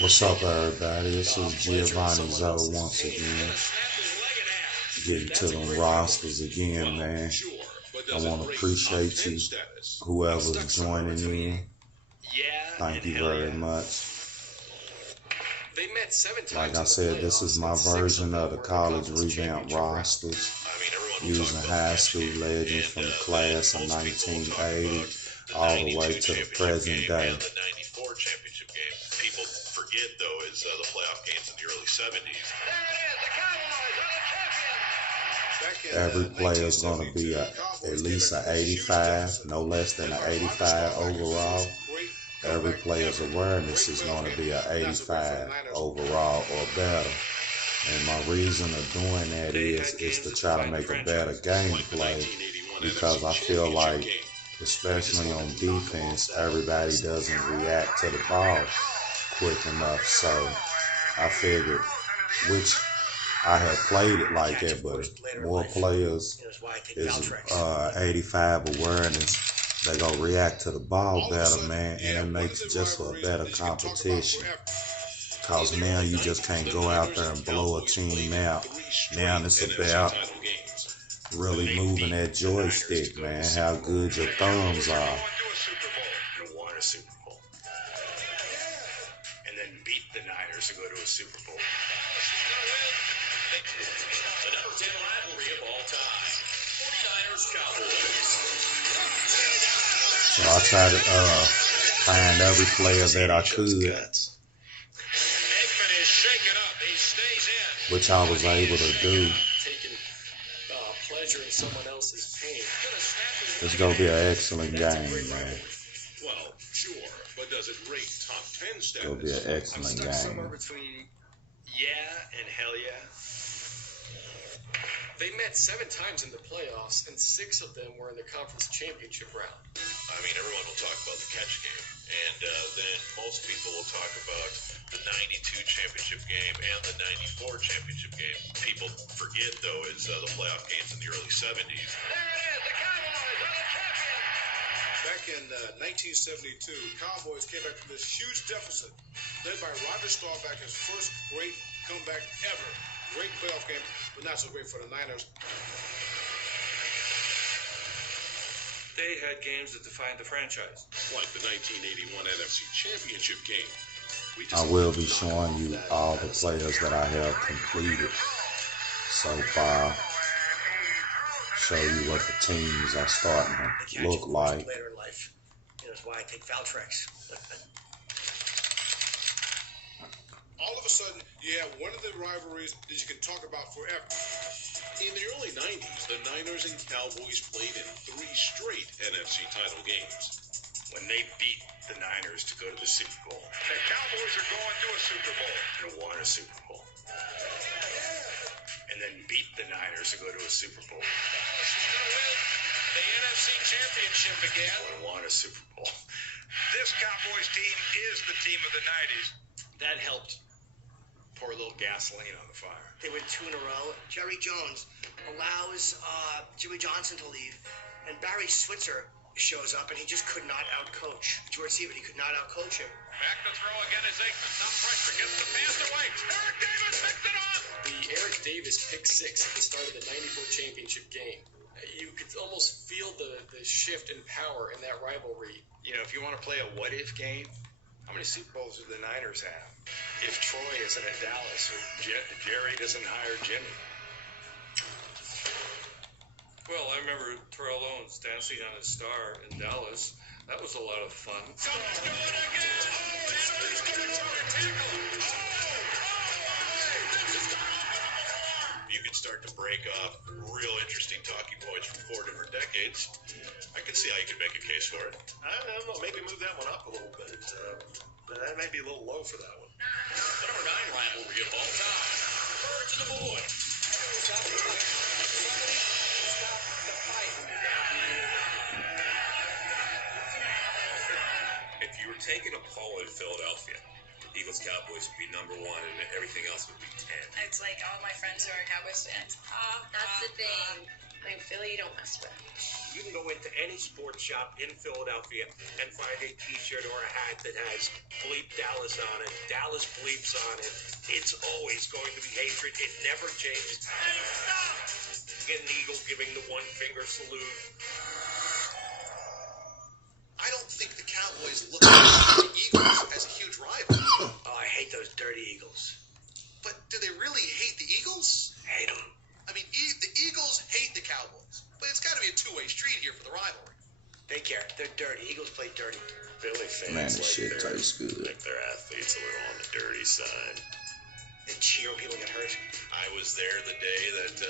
What's up, everybody? This is Ncaa14 once again. Getting to them rosters again, man. I want to appreciate you, whoever's joining in. Thank you very much. Like I said, this is my version of the college revamped rosters, using high school legends from the class of 1980 all the way to the present day. People forget, though, is the playoff games in the early 70s. Every player is going to be at least an 85, no less than an 85 overall. Every player's awareness is going to be an 85 overall or better. And my reason of doing that is to try to make a better gameplay, because I feel like, especially on defense, everybody doesn't react to the ball quick enough. So I figured, which I have played it like that, but more players is 85 awareness. They gonna react to the ball better, man, and it makes just for a better competition. Cause now you just can't go out there and blow a team out. Now it's about really moving that joystick, man, how good your thumbs are. And then beat the Niners to go to a Super Bowl. The number 10 rivalry of all time. 49ers Cowboys. So I tried to find every player that I could, which I was able to do. Pleasure in someone else's pain. It's gonna be an excellent game, man. Well, sure, but does it rate top 10 status? It'll be an excellent game. Somewhere between yeah and hell yeah. They met 7 times in the playoffs, and 6 of them were in the conference championship round. I mean, everyone will talk about the catch game, and then most people will talk about the 92 championship game and the 94 championship game. People forget, though, is the playoff games in the early 70s. There it is, the Cowboys are the champions! Back in 1972, Cowboys came back from this huge deficit, led by Roger Staubach's first great comeback ever. Great playoff game, but not so great for the Niners. They had games that defined the franchise. Like the 1981 NFC Championship game. I will be showing you all the players that I have completed so far. Show you what the teams are starting to look like. Later in life. That's why I take Valtrex. All of a sudden, you have one of the rivalries that you can talk about forever. In the early 90s, the Niners and Cowboys played in 3 straight NFC title games. When they beat the Niners to go to the Super Bowl. The Cowboys are going to a Super Bowl. And won a Super Bowl. And then beat the Niners to go to a Super Bowl. Dallas is going to win the NFC Championship again. And won a Super Bowl. This Cowboys team is the team of the 90s. That helped pour a little gasoline on the fire. They win 2 in a row. Jerry Jones allows Jimmy Johnson to leave, and Barry Switzer shows up, and he just could not outcoach George Seaman. He could not outcoach him. Back to throw again is Aikman. Some pressure, gets the pass away. Eric Davis picks it off. The Eric Davis pick 6 at the start of the 94 championship game. You could almost feel the shift in power in that rivalry. You know, if you want to play a what-if game, how many Super Bowls do the Niners have? If Troy isn't at Dallas or Jerry doesn't hire Jimmy. Well, I remember Terrell Owens dancing on his star in Dallas. That was a lot of fun. Someone's going again. Oh, Henry's going for a tackle. You can start to break up real interesting talking points from 4 different decades. I can see how you could make a case for it. I don't know, maybe move that one up a little bit. That may be a little low for that one. The number 9 rivalry of all time. Birds and the Boy. If you were taking a poll in Philadelphia, Eagles Cowboys would be number 1 and everything else would be 10. It's like all my friends who are Cowboys fans. That's the thing. Like Philly, you don't mess with. You can go into any sports shop in Philadelphia and find a t-shirt or a hat that has Bleep Dallas on it, Dallas Bleeps on it. It's always going to be hatred. It never changes. Get an eagle giving the one finger salute. I don't think the Cowboys look at the Eagles as a huge rival. Oh, I hate those dirty Eagles. But do they really hate the Eagles? Hate them. I mean, the Eagles hate the Cowboys. But it's got to be a two-way street here for the rivalry. They care. They're dirty. Eagles play dirty. Philly fans Man, this shit tastes good. like their athletes a little on the dirty side. They cheer when people get hurt. I was there the day that,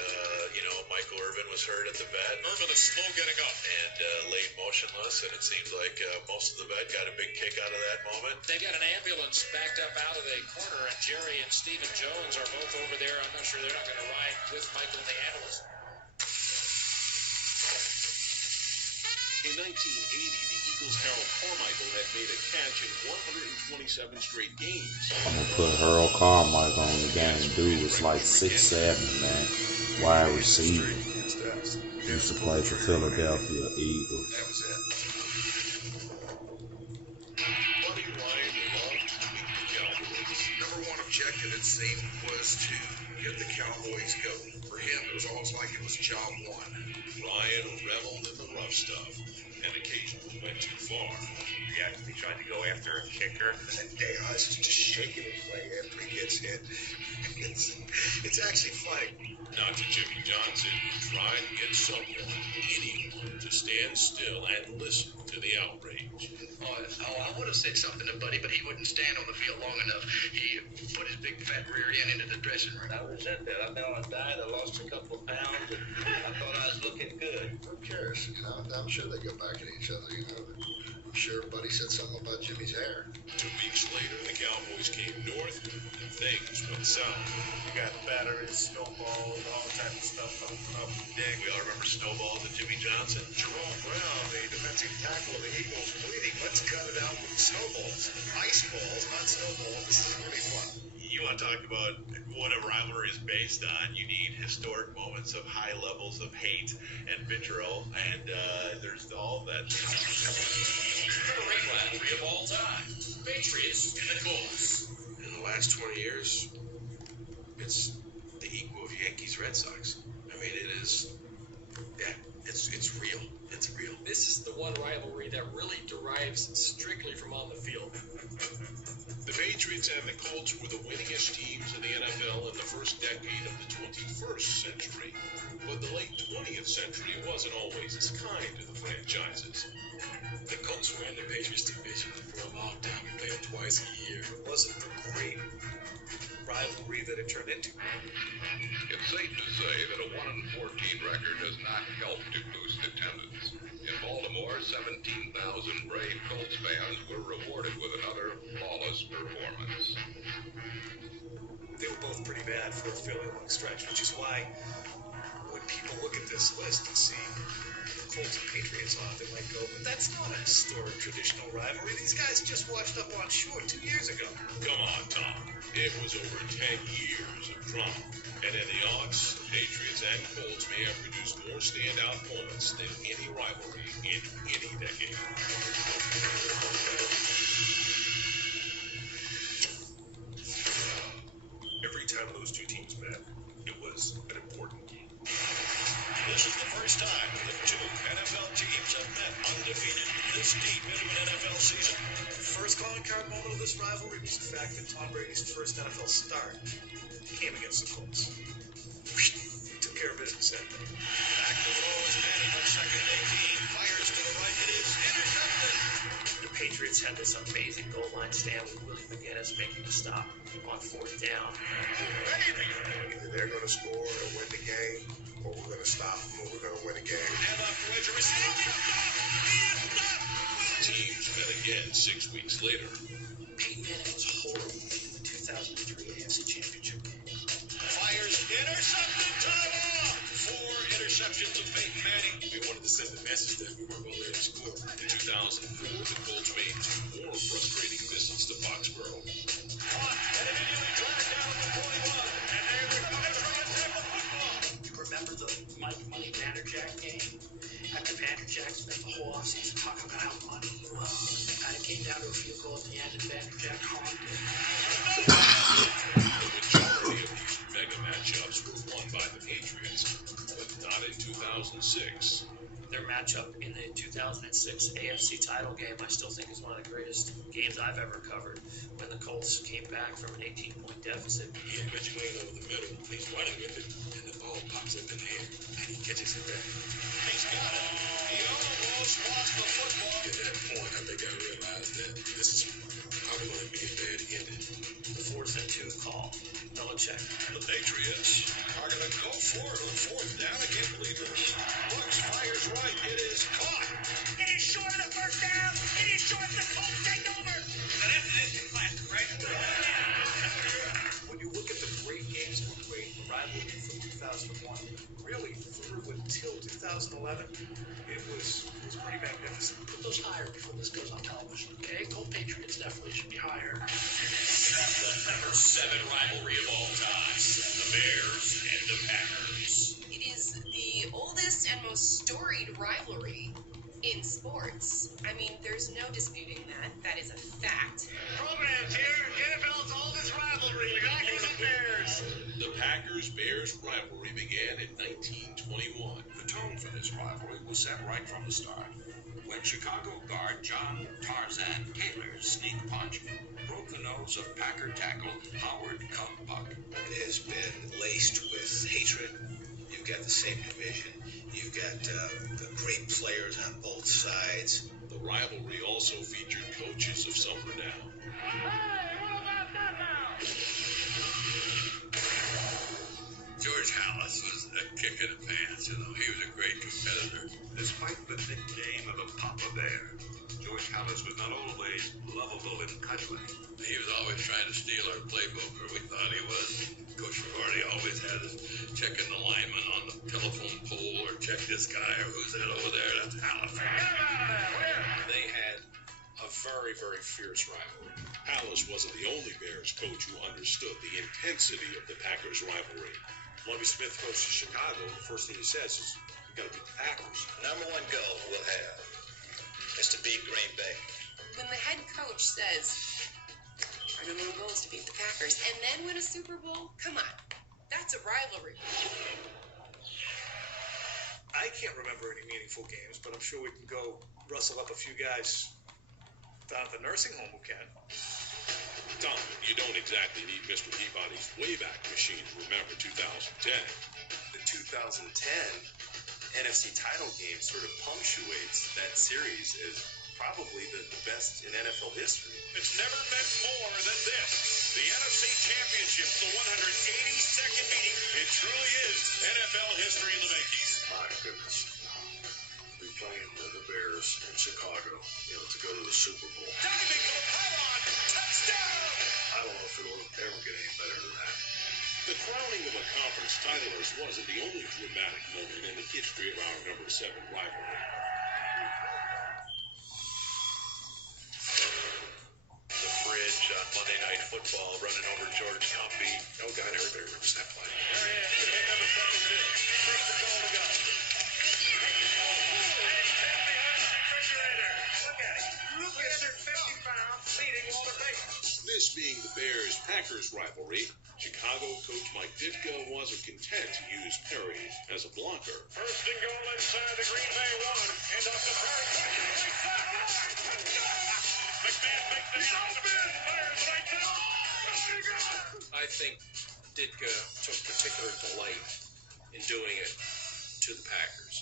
Michael Irvin was hurt at the vet. Irvin is slow getting up. And laid motionless, and it seems like most of the vet got a big kick out of that moment. They got an ambulance backed up out of the corner, and Jerry and Stephen Jones are both over there. I'm not sure they're not going to ride with Michael in the ambulance. In 1980, the Eagles' Harold Carmichael had made a catch in 127 straight games. I'm gonna put Harold Carmichael on the game. Dude was like 6'7", man. Wide receiver. Used to play for Philadelphia Eagles. That was it. Buddy Ryan loved to beat the Cowboys. Number one objective, it seemed, was to get the Cowboys going. For him, it was almost like it was job one. Ryan reveled in the rough stuff and occasionally went too far. He actually tried to go after a kicker. And Dejas is just shaking his leg after he gets hit. It's actually funny. Not to Jimmy Johnson, who tried to get someone, anyone, to stand still and listen to the outrage. I would have said something to Buddy, but he wouldn't stand on the field long enough. He put his big fat rear end into the dressing room. I was in there. I've been on a diet. I lost a couple of pounds, and I thought I was looking good. Who cares? I'm sure they go back at each other, I'm sure Buddy said something about Jimmy's hair. 2 weeks later, the Cowboys came north, and things went south. You got batteries, snowballs, all type of stuff up Dang, we all remember Snowballs and Jimmy Johnson. Jerome Brown, the defensive tackle of the Eagles, bleeding. Let's cut it out with snowballs. Ice balls, not snowballs. This is really fun. You want to talk about what a rivalry is based on? You need historic moments of high levels of hate and vitriol, and there's all that. Great rivalry of all time. Patriots and the Colts. In the last 20 years, it's the equal of Yankees-Red Sox. I mean, it is, it's real. It's real. This is the one rivalry that really derives strictly from on the field. The Patriots and the Colts were the winningest teams in the NFL in the first decade of the 21st century. But the late 20th century wasn't always as kind to the franchises. The Colts were in the Patriots division for a long time. We played them twice a year. It wasn't the great rivalry that it turned into. It's safe to say that a 1-14 record does not help to boost attendance. In Baltimore, 17,000 brave Colts fans were rewarded with another flawless performance. They were both pretty bad for a fairly long stretch, which is why when people look at this list and see Colts and Patriots off, they might go, but that's not a historic traditional rivalry. These guys just washed up on shore 2 years ago. Come on, Tom. It was over 10 years of drama. And in the odds, the Patriots and Colts may have produced more standout moments than any rivalry in any decade. Every time those two teams met, it was an important game. This is the first time the two NFL teams have met undefeated this deep into an NFL season. The first calling card moment of this rivalry was the fact that Tom Brady's first NFL start came against the Colts. He took care of business that day. Back to throw is Manning on second and 18. Fires to the right. It is intercepted. The Patriots had this amazing goal line stand with Willie McGinnis making the stop on 4th down. Either they're going to score or win the game, or we're going to stop them, or we're going to win the game. Teams met again 6 weeks later. Peyton Manning was horrible in the 2003 AFC Championship game. Fires intercepted. Time off. 4 interceptions of Peyton Manning. We wanted to send a message that we weren't going to let him score. In 2004, the Colts made 2 more frustrating visits to Foxborough. You remember the Mike Money Vanderjack game at the Van down to a field goal at the end, and then Jack honked it. The majority of these mega matchups were won by the Patriots, but not in 2006. Their matchup in the 2006 AFC title game, I still think is one of the greatest games I've ever covered. When the Colts came back from an 18-point deficit. He had Mitch Wayne over the middle. He's running with it, and the ball pops up in the air, and he catches it back. He's got it. He almost lost the football. At that point, I think I realized that this is probably going to be a bad ending. The 4th and 2 call. Belichick. The Patriots Are going to go for it on 4th down. I can't believe it. Brooks fires right. It is caught. It is short of the first down. It is short. The Colts take over. Now that's an instant classic, right? When you look at the great games that were played, the rivalry from 2001, really through until 2011, it was pretty magnificent. Put those higher before this goes on television, okay? Colt Patriots definitely should be higher. The number 7 rivalry of all time, the Bears and the Packers. It is the oldest and most storied rivalry in sports. I mean, there's no disputing that. That is a fact. Programs here. NFL's oldest rivalry. The Packers and Bears. The Packers-Bears rivalry began in 1921. The tone for this rivalry was set right from the start, when Chicago guard John Tarzan Taylor's sneak punch broke the nose of Packer tackle Howard Cub Buck. It has been laced with hatred. You've got the same division. You've got great players on both sides. The rivalry also featured coaches of some renown. George Halas was a kick in the pants, He was a great competitor. Despite the nickname of a Papa Bear, George Halas was not always lovable and cuddly. He was always trying to steal our playbook, or we thought he was. Coach McCarty always had us checking the lineman on the telephone pole, or check this guy, or who's that over there? That's Halas. They had a very, very fierce rivalry. Halas wasn't the only Bears coach who understood the intensity of the Packers rivalry. Lovie Smith goes to Chicago. The first thing he says is, "You got to beat the Packers." Number 1 goal we'll have is to beat Green Bay. When the head coach says, our number 1 goal is to beat the Packers and then win a Super Bowl, come on. That's a rivalry. I can't remember any meaningful games, but I'm sure we can go rustle up a few guys down at the nursing home who can. Tom, you don't exactly need Mr. Peabody's Wayback Machine to remember 2010. The 2010 NFC title game sort of punctuates that series as probably the best in NFL history. It's never meant more than this. The NFC Championship, the 182nd meeting. It truly is NFL history in the making. My goodness. We're playing the Bears in Chicago, to go to the Super Bowl. Diving for the pylon. Touchdown! I don't know if it'll ever get any better than that. The crowning of a conference title wasn't the only dramatic moment in the history of our number 7 rivalry. The bridge on Monday Night Football running over George Cumbie. No God, everybody remembers that play. There he is. Hit number 72. First and goal to go. This being the Bears-Packers rivalry, Chicago coach Mike Ditka wasn't content to use Perry as a blocker. First and goal inside the Green Bay 1. Hand off to Perry. McMahon makes the open. Bears right down. I think Ditka took particular delight in doing it to the Packers.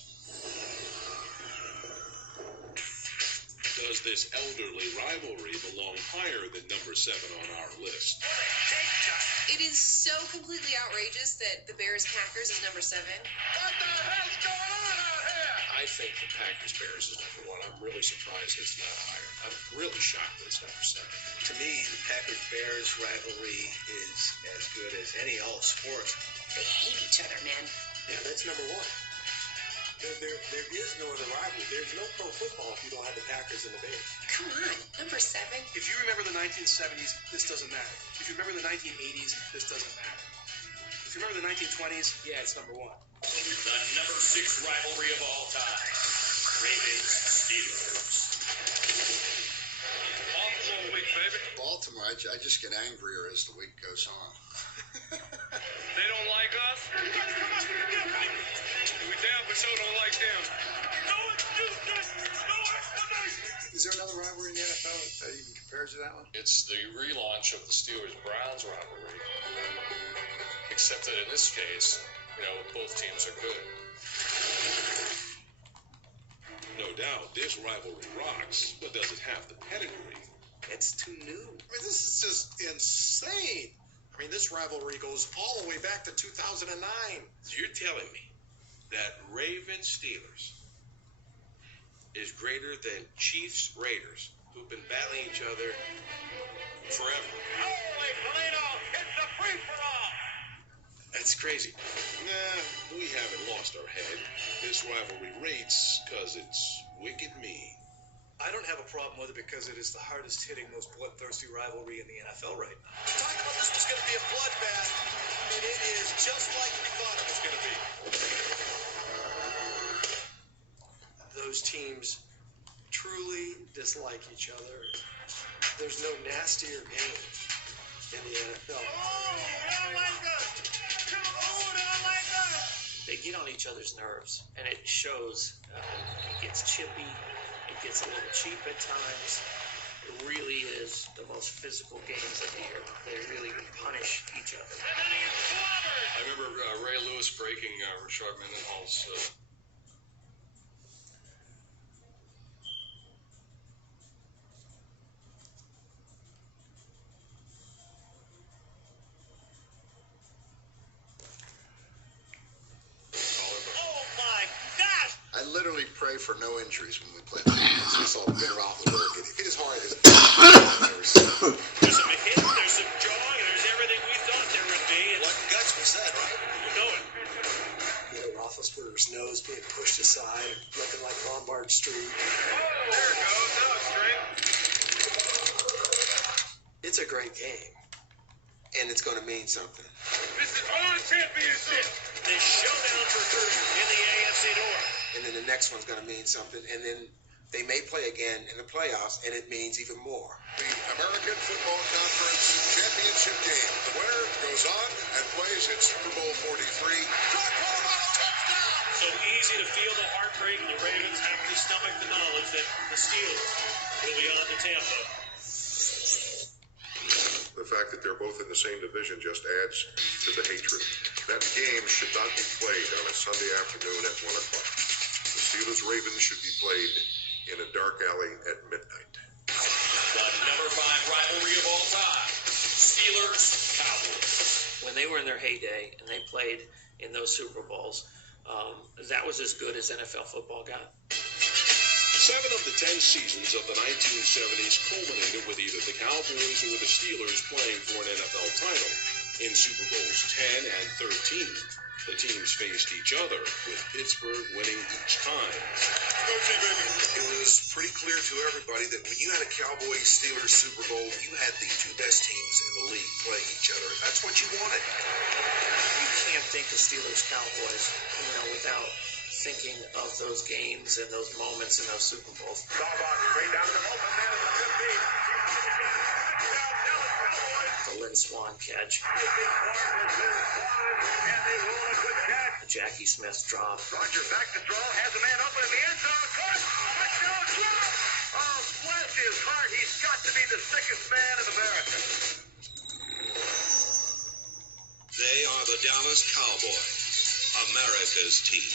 Does this elderly rivalry belong higher than number 7 on our list? It is so completely outrageous that the Bears-Packers is number 7. What the hell's going on out here? I think the Packers-Bears is number 1. I'm really surprised it's not higher. I'm really shocked that it's number 7. To me, the Packers-Bears rivalry is as good as any all sport. They hate each other, man. Yeah, that's number 1. There is no other rivalry. There's no pro football if you don't have the Packers and the Bears. Come on, number 7. If you remember the 1970s, this doesn't matter. If you remember the 1980s, this doesn't matter. If you remember the 1920s, yeah, it's number 1. The number 6 rivalry of all time. Ravens Steelers. Baltimore, I just get angrier as the week goes on. They don't like us. We damn for sure don't like them. No excuses. No explanation. Is there another rivalry in the NFL that even compares to that one? It's the relaunch of the Steelers-Browns rivalry, except that in this case, both teams are good. No doubt, this rivalry rocks, but does it have the pedigree? It's too new. I mean, this is just insane. I mean, this rivalry goes all the way back to 2009. So you're telling me that Ravens Steelers is greater than Chiefs Raiders, who've been battling each other forever? Holy Toledo, it's a free-for-all. That's crazy. Nah, we haven't lost our head. This rivalry rates because it's wicked mean. I don't have a problem with it because it is the hardest hitting, most bloodthirsty rivalry in the NFL right now. Talking about this was going to be a bloodbath, and it is just like we thought it was going to be. Those teams truly dislike each other. There's no nastier game in the NFL. They get on each other's nerves, and it shows. It gets chippy. It gets a little cheap at times. It really is the most physical games of the year. They really punish each other. I remember Ray Lewis breaking Rashard Mendenhall's I literally pray for no injuries when we play the Eagles. We saw Ben Roethlisberger get hit as hard as There's some hit, there's some jawing, there's everything we thought there would be. What guts was that, right? You know it. Roethlisberger's nose being pushed aside, looking like Lombard Street. Oh, there it goes. That was straight. It's a great game, and it's going to mean something. This is our championship. The showdown for third in the AFC North. And then the next one's going to mean something, and then they may play again in the playoffs, and it means even more. The American Football Conference Championship game. The winner goes on and plays in Super Bowl 43. So easy to feel the heartbreak. The Ravens have to stomach the knowledge that the Steelers will be on to Tampa. The fact that they're both in the same division just adds to the hatred. That game should not be played on a Sunday afternoon at 1 o'clock. The Steelers-Ravens should be played in a dark alley at midnight. The number 5 rivalry of all time, Steelers-Cowboys. When they were in their heyday and they played in those Super Bowls, that was as good as NFL football got. 7 of the 10 seasons of the 1970s culminated with either the Cowboys or the Steelers playing for an NFL title. In Super Bowls 10 and 13, the teams faced each other, with Pittsburgh winning each time. It was pretty clear to everybody that when you had a Cowboys-Steelers Super Bowl, you had the two best teams in the league playing each other. That's what you wanted. You can't think of Steelers-Cowboys, without thinking of those games and those moments in those Super Bowls. The Lynn Swan catch. The Jackie Smith drop. Roger back to throw, has a man open in the end zone. Touchdown drop! Oh, bless his heart, he's got to be the sickest man in America. They are the Dallas Cowboys, America's team.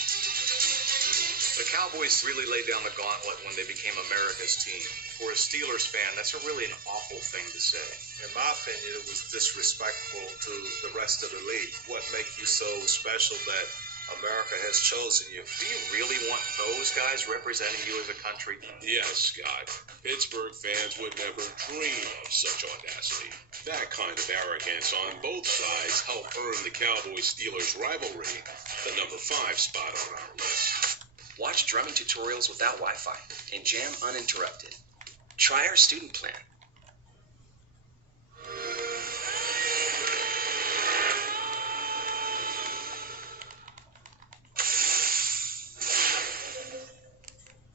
The Cowboys really laid down the gauntlet when they became America's team. For a Steelers fan, that's really an awful thing to say. In my opinion, it was disrespectful to the rest of the league. What makes you so special that America has chosen you? Do you really want those guys representing you as a country? Yes, Scott. Pittsburgh fans would never dream of such audacity. That kind of arrogance on both sides helped earn the Cowboys-Steelers rivalry the number 5 spot on our list. Watch drumming tutorials without Wi-Fi and jam uninterrupted. Try our student plan.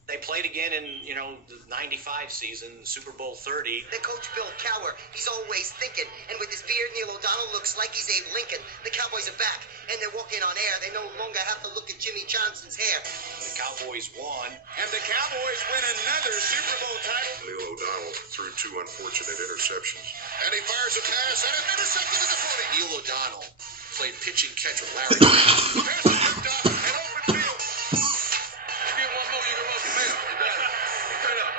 They played again in, the 95 season, Super Bowl 30. The coach Bill Cowher, he's always thinking. And with his beard, Neil O'Donnell looks like he's Abe Lincoln. The Cowboys are back, and they're walking on air. They no longer have to look at Jimmy Johnson's hair. The Cowboys won. And the Cowboys win another Super Bowl title. Neil O'Donnell threw 2 unfortunate interceptions. And he fires a pass, and it's intercepted at the 40. Neil O'Donnell played pitch and catch with Larry. Pass is picked up, and open field. If you want more, you can run from there. Straight up.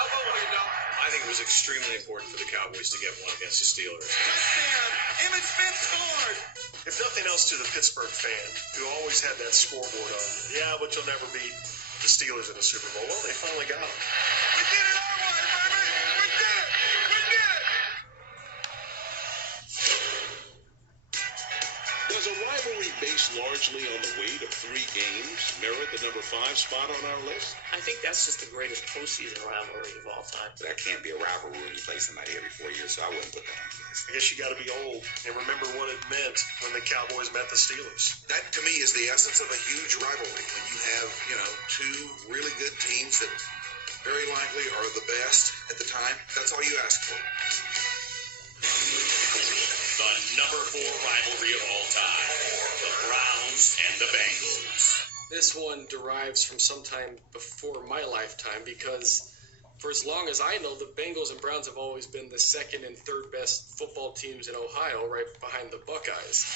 I'll go with you, Doc. I think it was extremely important for the Cowboys to get one against the Steelers. Touchdown. Emmitt Smith scored. If nothing else, to the Pittsburgh fan who always had that scoreboard on, yeah, but you'll never beat the Steelers in a Super Bowl. Well, they finally got them. We did it our way, baby. We did it. We did it. Does a rivalry based largely on the weight of 3 games merit the number 5 spot on our list? I think that's just the greatest postseason rivalry of all time. That can't be a rivalry when you play somebody every 4 years, so I wouldn't put that on the list. I guess you got to be old and remember what it meant when the Cowboys met the Steelers. That, to me, is the essence of a huge rivalry. When you have, 2 really good teams that very likely are the best at the time, that's all you ask for. The number 4 rivalry of all time, the Browns and the Bengals. This one derives from sometime before my lifetime because for as long as I know, the Bengals and Browns have always been the second and third best football teams in Ohio, right behind the Buckeyes.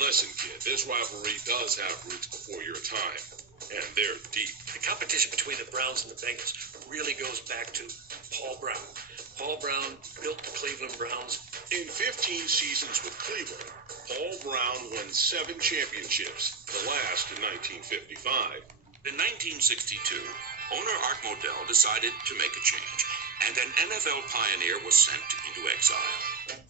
Listen, kid, this rivalry does have roots before your time, and they're deep. The competition between the Browns and the Bengals really goes back to Paul Brown. Paul Brown built the Cleveland Browns. In 15 seasons with Cleveland, Paul Brown won 7 championships, the last in 1955. In 1962, owner Art Modell decided to make a change, and an NFL pioneer was sent into exile.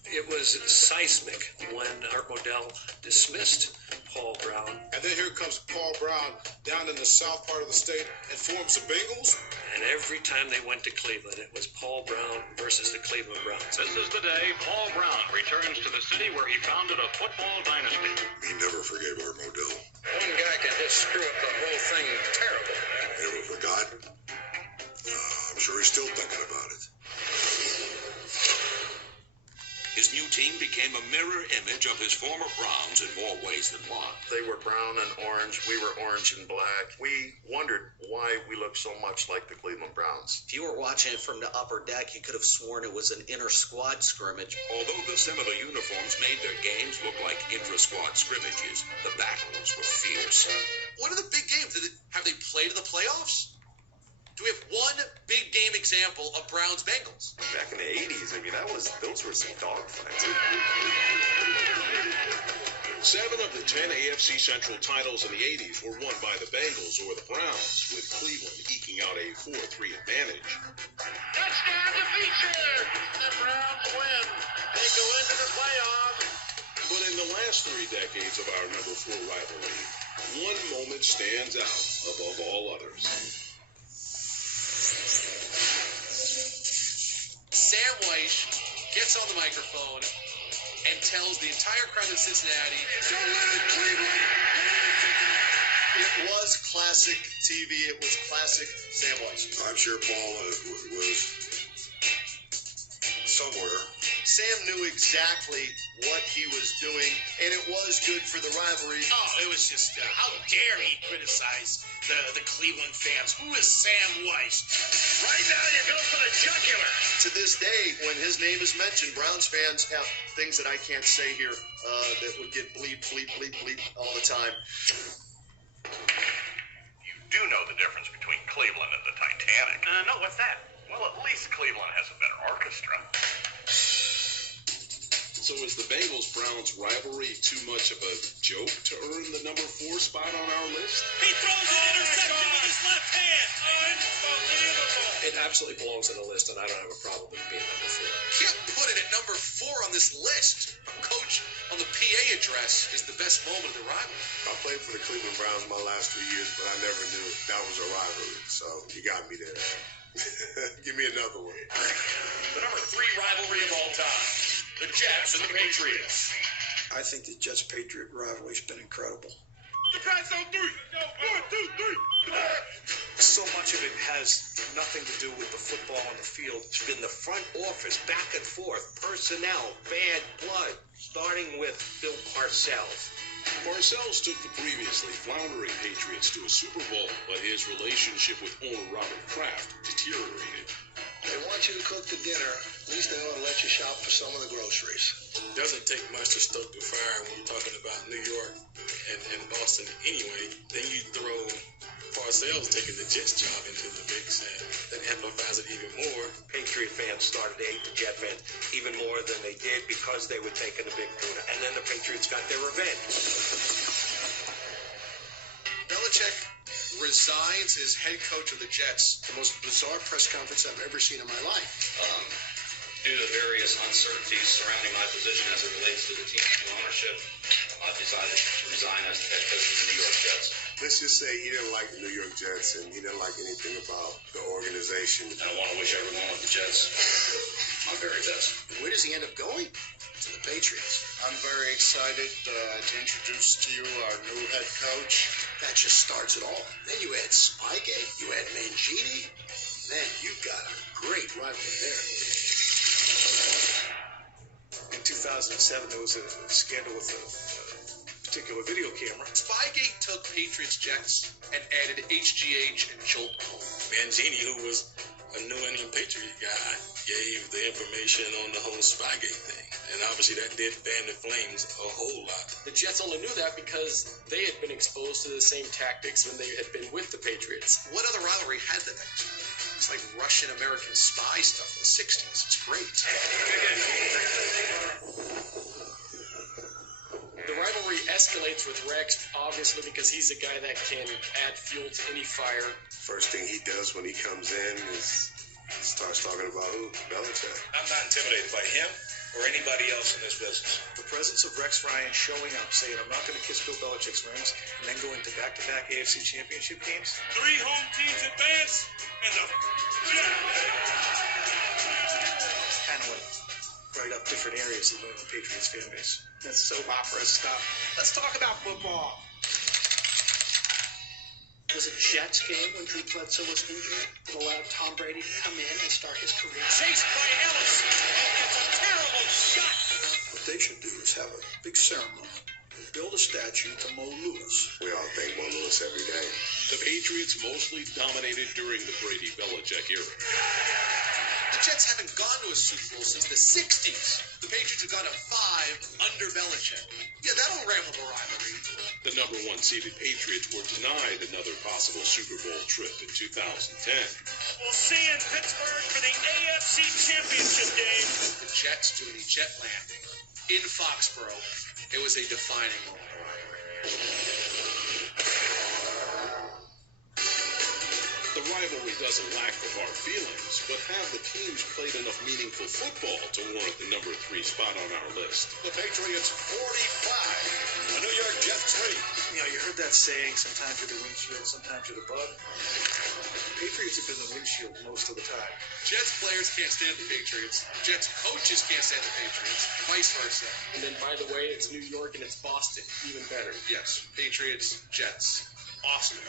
It was seismic when Art Modell dismissed Paul Brown. And then here comes Paul Brown down in the south part of the state and forms the Bengals. And every time they went to Cleveland, it was Paul Brown versus the Cleveland Browns. This is the day Paul Brown returns to the city where he founded a football dynasty. He never forgave Art Modell. One guy can just screw up the whole thing terrible. Never forgot. I'm sure he's still thinking about it. His new team became a mirror image of his former Browns in more ways than one. They were brown and orange. We were orange and black. We wondered why we looked so much like the Cleveland Browns. If you were watching it from the upper deck, you could have sworn it was an inter-squad scrimmage. Although the similar uniforms made their games look like intra-squad scrimmages, the battles were fierce. What are the big games? Have they played in the playoffs? Do we have one big game example of Browns-Bengals? Back in the 80s, those were some dogfights. 7 of the 10 AFC Central titles in the 80s were won by the Bengals or the Browns, with Cleveland eking out a 4-3 advantage. Touchdown to feature. The Browns win. They go into the playoffs. But in the last 3 decades of our number 4 rivalry, one moment stands out above all others. Sam Weiss gets on the microphone and tells the entire crowd of Cincinnati, "Don't let it, Cleveland." It was classic TV. It was classic Sam Weiss. I'm sure Paul was somewhere. Sam knew exactly what he was doing, and it was good for the rivalry. Oh, it was just, how dare he criticize the Cleveland fans? Who is Sam Weiss? Right now, you go for the jugular. To this day, when his name is mentioned, Browns fans have things that I can't say here that would get bleep, bleep, bleep, bleep all the time. You do know the difference between Cleveland and the Titanic. No, what's that? Well, at least Cleveland has a better orchestra. So is the Bengals-Browns rivalry too much of a joke to earn the number 4 spot on our list? He throws an interception with his left hand. Unbelievable. It absolutely belongs on the list, and I don't have a problem with it being number 4. can't put it at number 4 on this list. Coach, on the PA address, is the best moment of the rivalry. I played for the Cleveland Browns my last 3 years, but I never knew that was a rivalry. So you got me there. Give me another one. The number 3 rivalry of all time. The Jets and the Patriots. I think the Jets-Patriot rivalry's been incredible. The pass on 3. Go, 1, 2, 3. So much of it has nothing to do with the football on the field. It's been the front office, back and forth, personnel, bad blood, starting with Bill Parcells. Parcells took the previously floundering Patriots to a Super Bowl, but his relationship with owner Robert Kraft deteriorated. They want you to cook the dinner. At least they ought to let you shop for some of the groceries. Doesn't take much to stoke the fire when you're talking about New York and Boston anyway. Then you throw Parcells taking the Jets job into the mix, and that amplifies it even more. Patriot fans started to hate the Jet fans even more than they did because they were taking the big tuna. And then the Patriots got their revenge. Belichick resigns as head coach of the Jets. The most bizarre press conference I've ever seen in my life. Due to various uncertainties surrounding my position as it relates to the team's new ownership, I've decided to resign as the head coach of the New York Jets. Let's just say he didn't like the New York Jets and he didn't like anything about the organization. And I want to wish everyone with the Jets my very best. Where does he end up going? To the Patriots. I'm very excited to introduce to you our new head coach. That just starts it all. Then you add Spygate, you add Mangini. Man, you've got a great rivalry there. In 2007, there was a scandal with a particular video camera. Spygate took Patriots Jets and added HGH and Jolt Cole. Mangini, who was a New England Patriot guy, gave the information on the whole Spygate thing. And obviously that did fan the flames a whole lot. The Jets only knew that because they had been exposed to the same tactics when they had been with the Patriots. What other rivalry had that? It's like Russian-American spy stuff in the 60s. It's great. The rivalry escalates with Rex, obviously, because he's a guy that can add fuel to any fire. First thing he does when he comes in is starts talking about who? Belichick. I'm not intimidated by him or anybody else in this business. The presence of Rex Ryan showing up, saying, I'm not going to kiss Bill Belichick's rings, and then going to back-to-back AFC championship games. 3 home teams advance, and the Kind of went right up different areas of the New England Patriots fan base. That's soap opera stuff. Let's talk about football. It was a Jets game when Drew Bledsoe was injured that allowed Tom Brady to come in and start his career. chased by Ellis. It's a terrible shot. What they should do is have a big ceremony. Build a statue to Mo Lewis. We all thank Mo Lewis every day. The Patriots mostly dominated during the Brady-Belichick era. The Jets haven't gone to a Super Bowl since the 60s. The Patriots have gone to 5 under Belichick. Yeah, that'll unravel the rivalry. The number 1 seeded Patriots were denied another possible Super Bowl trip in 2010. We'll see you in Pittsburgh for the AFC Championship game. The Jets doing a jet landing in Foxborough. It was a defining moment. The rivalry doesn't lack for hard feelings, but have the teams played enough meaningful football to warrant the number 3 spot on our list? The Patriots 45, the New York Jets 3. You know, you heard that saying, sometimes you're the windshield, sometimes you're the bug. Patriots have been the windshield most of the time. Jets players can't stand the Patriots. Jets coaches can't stand the Patriots. Vice versa. And then, by the way, it's New York and it's Boston. Even better. Yes. Patriots, Jets. Awesome.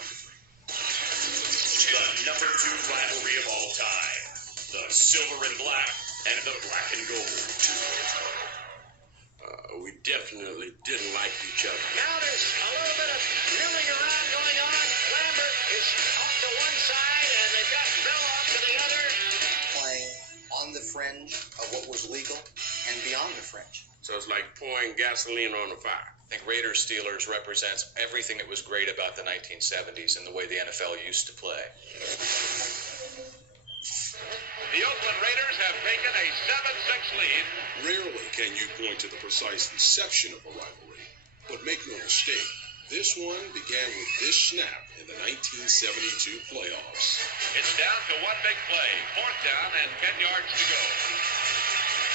The number 2 rivalry of all time. The silver and black and the black and gold. We definitely didn't like each other. Now there's a little bit of milling around going on. Lambert is off to one side, and they've got Bill off to the other. Playing on the fringe of what was legal and beyond the fringe. So it's like pouring gasoline on the fire. I think Raiders-Steelers represents everything that was great about the 1970s and the way the NFL used to play. The Oakland Raiders have taken a 7-6 lead. Rarely can you point to the precise inception of a rivalry, but make no mistake, this one began with this snap in the 1972 playoffs. It's down to one big play. 4th down and 10 yards to go.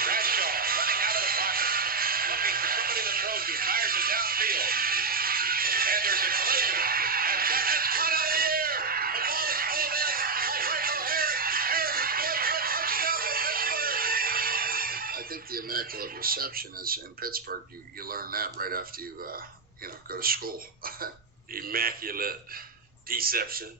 Bradshaw running out of the pocket, looking for somebody to throw to, fires it downfield. And there's a collision. And it's caught out of the air. The ball is pulled in by Michael Harris. Harris is going for a touchdown for Pittsburgh. I think the immaculate reception is in Pittsburgh. You learn that right after you go to school. Immaculate deception.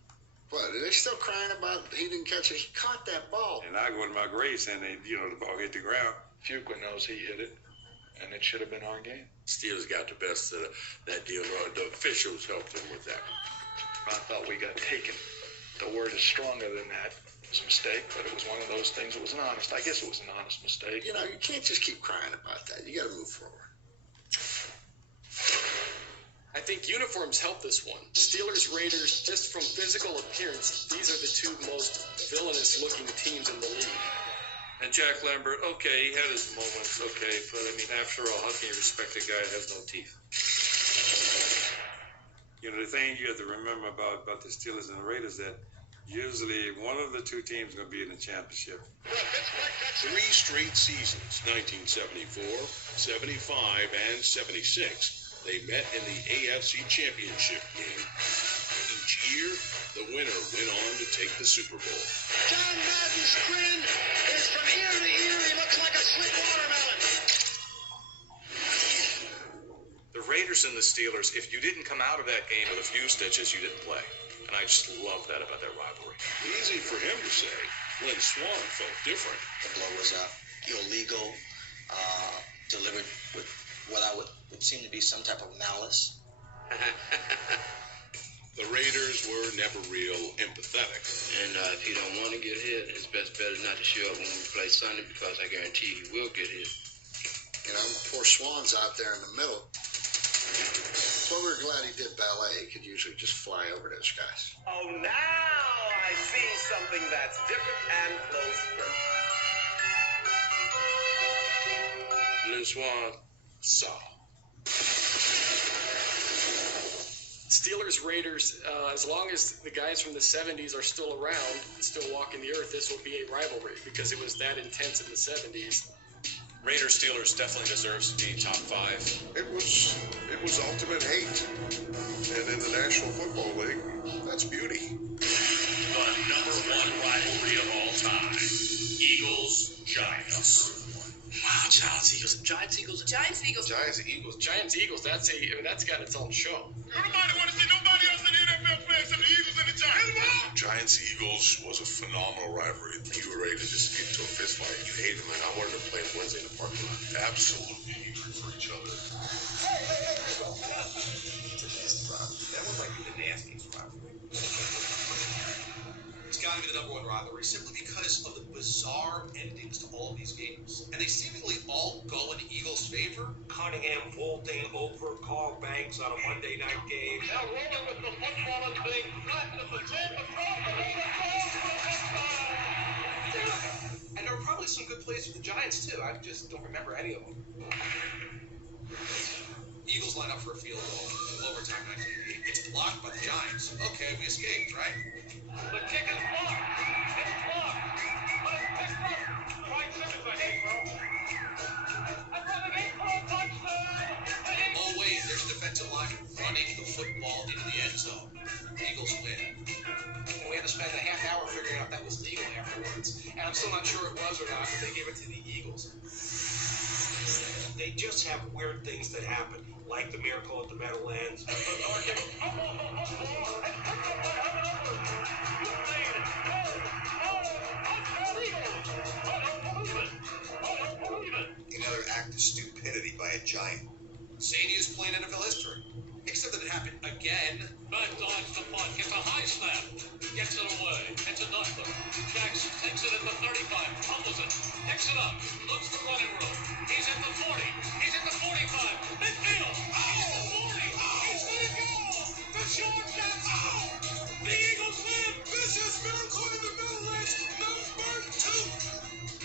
What, are they still crying about he didn't catch it? He caught that ball. And I go to my grave saying that, the ball hit the ground. Fuqua knows he hit it, and it should have been our game. Steelers got the best of that deal. The officials helped them with that. I thought we got taken. The word is stronger than that. It was a mistake, but it was one of those things that was an honest. I guess it was an honest mistake. You can't just keep crying about that. You got to move forward. I think uniforms help this one. Steelers, Raiders, just from physical appearance, these are the two most villainous-looking teams in the league. And Jack Lambert, okay, he had his moments, okay, but I mean, after all, how can you respect a guy that has no teeth? The thing you have to remember about the Steelers and the Raiders that usually one of the two teams is going to be in the championship. 3 straight seasons, 1974, 75, and 76. They met in the AFC Championship game. Each year, the winner went on to take the Super Bowl. John Madden's grin is from ear to ear. He looks like a sweet watermelon. The Raiders and the Steelers, if you didn't come out of that game with a few stitches, you didn't play. And I just love that about that rivalry. Easy for him to say. Lynn Swann felt different. The blow was illegal, delivered with what would seem to be some type of malice. The Raiders were never real empathetic. And if he don't want to get hit, his best bet is not to show up when we play Sunday, because I guarantee he will get hit. Poor Swan's out there in the middle. Well, we're glad he did ballet. He could usually just fly over those guys. Oh, now I see something that's different and close. Lynn Swann saw. Steelers, Raiders, as long as the guys from the 70s are still around, still walking the earth, this will be a rivalry because it was that intense in the 70s. Raiders, Steelers definitely deserves to be top 5. It was ultimate hate. And in the National Football League, that's beauty. The #1 rivalry of all time. Eagles, Giants. Wow, Giants, Eagles. Giants, Eagles. Giants, Eagles. Giants, Eagles. Giants, Eagles. That's got its own show. Nobody want to see nobody else in the NFL play except the Eagles and the Giants. Giants Eagles was a phenomenal rivalry. You were ready to just get into a fist fight. You hated them, and I wanted to play Wednesday in the parking lot. Absolutely hatred for each other. That one might be the nastiest rivalry. It's got to be the #1 rivalry simply because of the bizarre endings to all of these games. And they seemingly all go in Eagles' favor. Cunningham vaulting over Carl Banks on a Monday night game. Now rolling with the football and being flat at the tip And there were probably some good plays for the Giants, too. I just don't remember any of them. Eagles line up for a field goal in overtime 1988. It's blocked by the Giants. Okay, we escaped, right? The kick is blocked. It's blocked. But it's picked up. Right Simmons, I think, bro. I'm running in for a touchdown. Oh, wait, there's a defensive line running the football into the end zone. Eagles win. And we had to spend a half hour figuring out if that was legal afterwards. And I'm still not sure it was or not, but they gave it to the Eagles. They just have weird things that happen, like the miracle at the Meadowlands. Another act of stupidity by a giant. Saniest play in NFL history. Except that it happened again. Bud dodges the punt, gets a high snap, gets it away. It's a knuckler. Jackson takes it at the 35, fumbles it, picks it up, looks for running room. He's at the 40, he's at the 45, midfield, he's at the 40, he's gonna go! The shortstop, the Eagles win! This is miracle in the middle range, #2!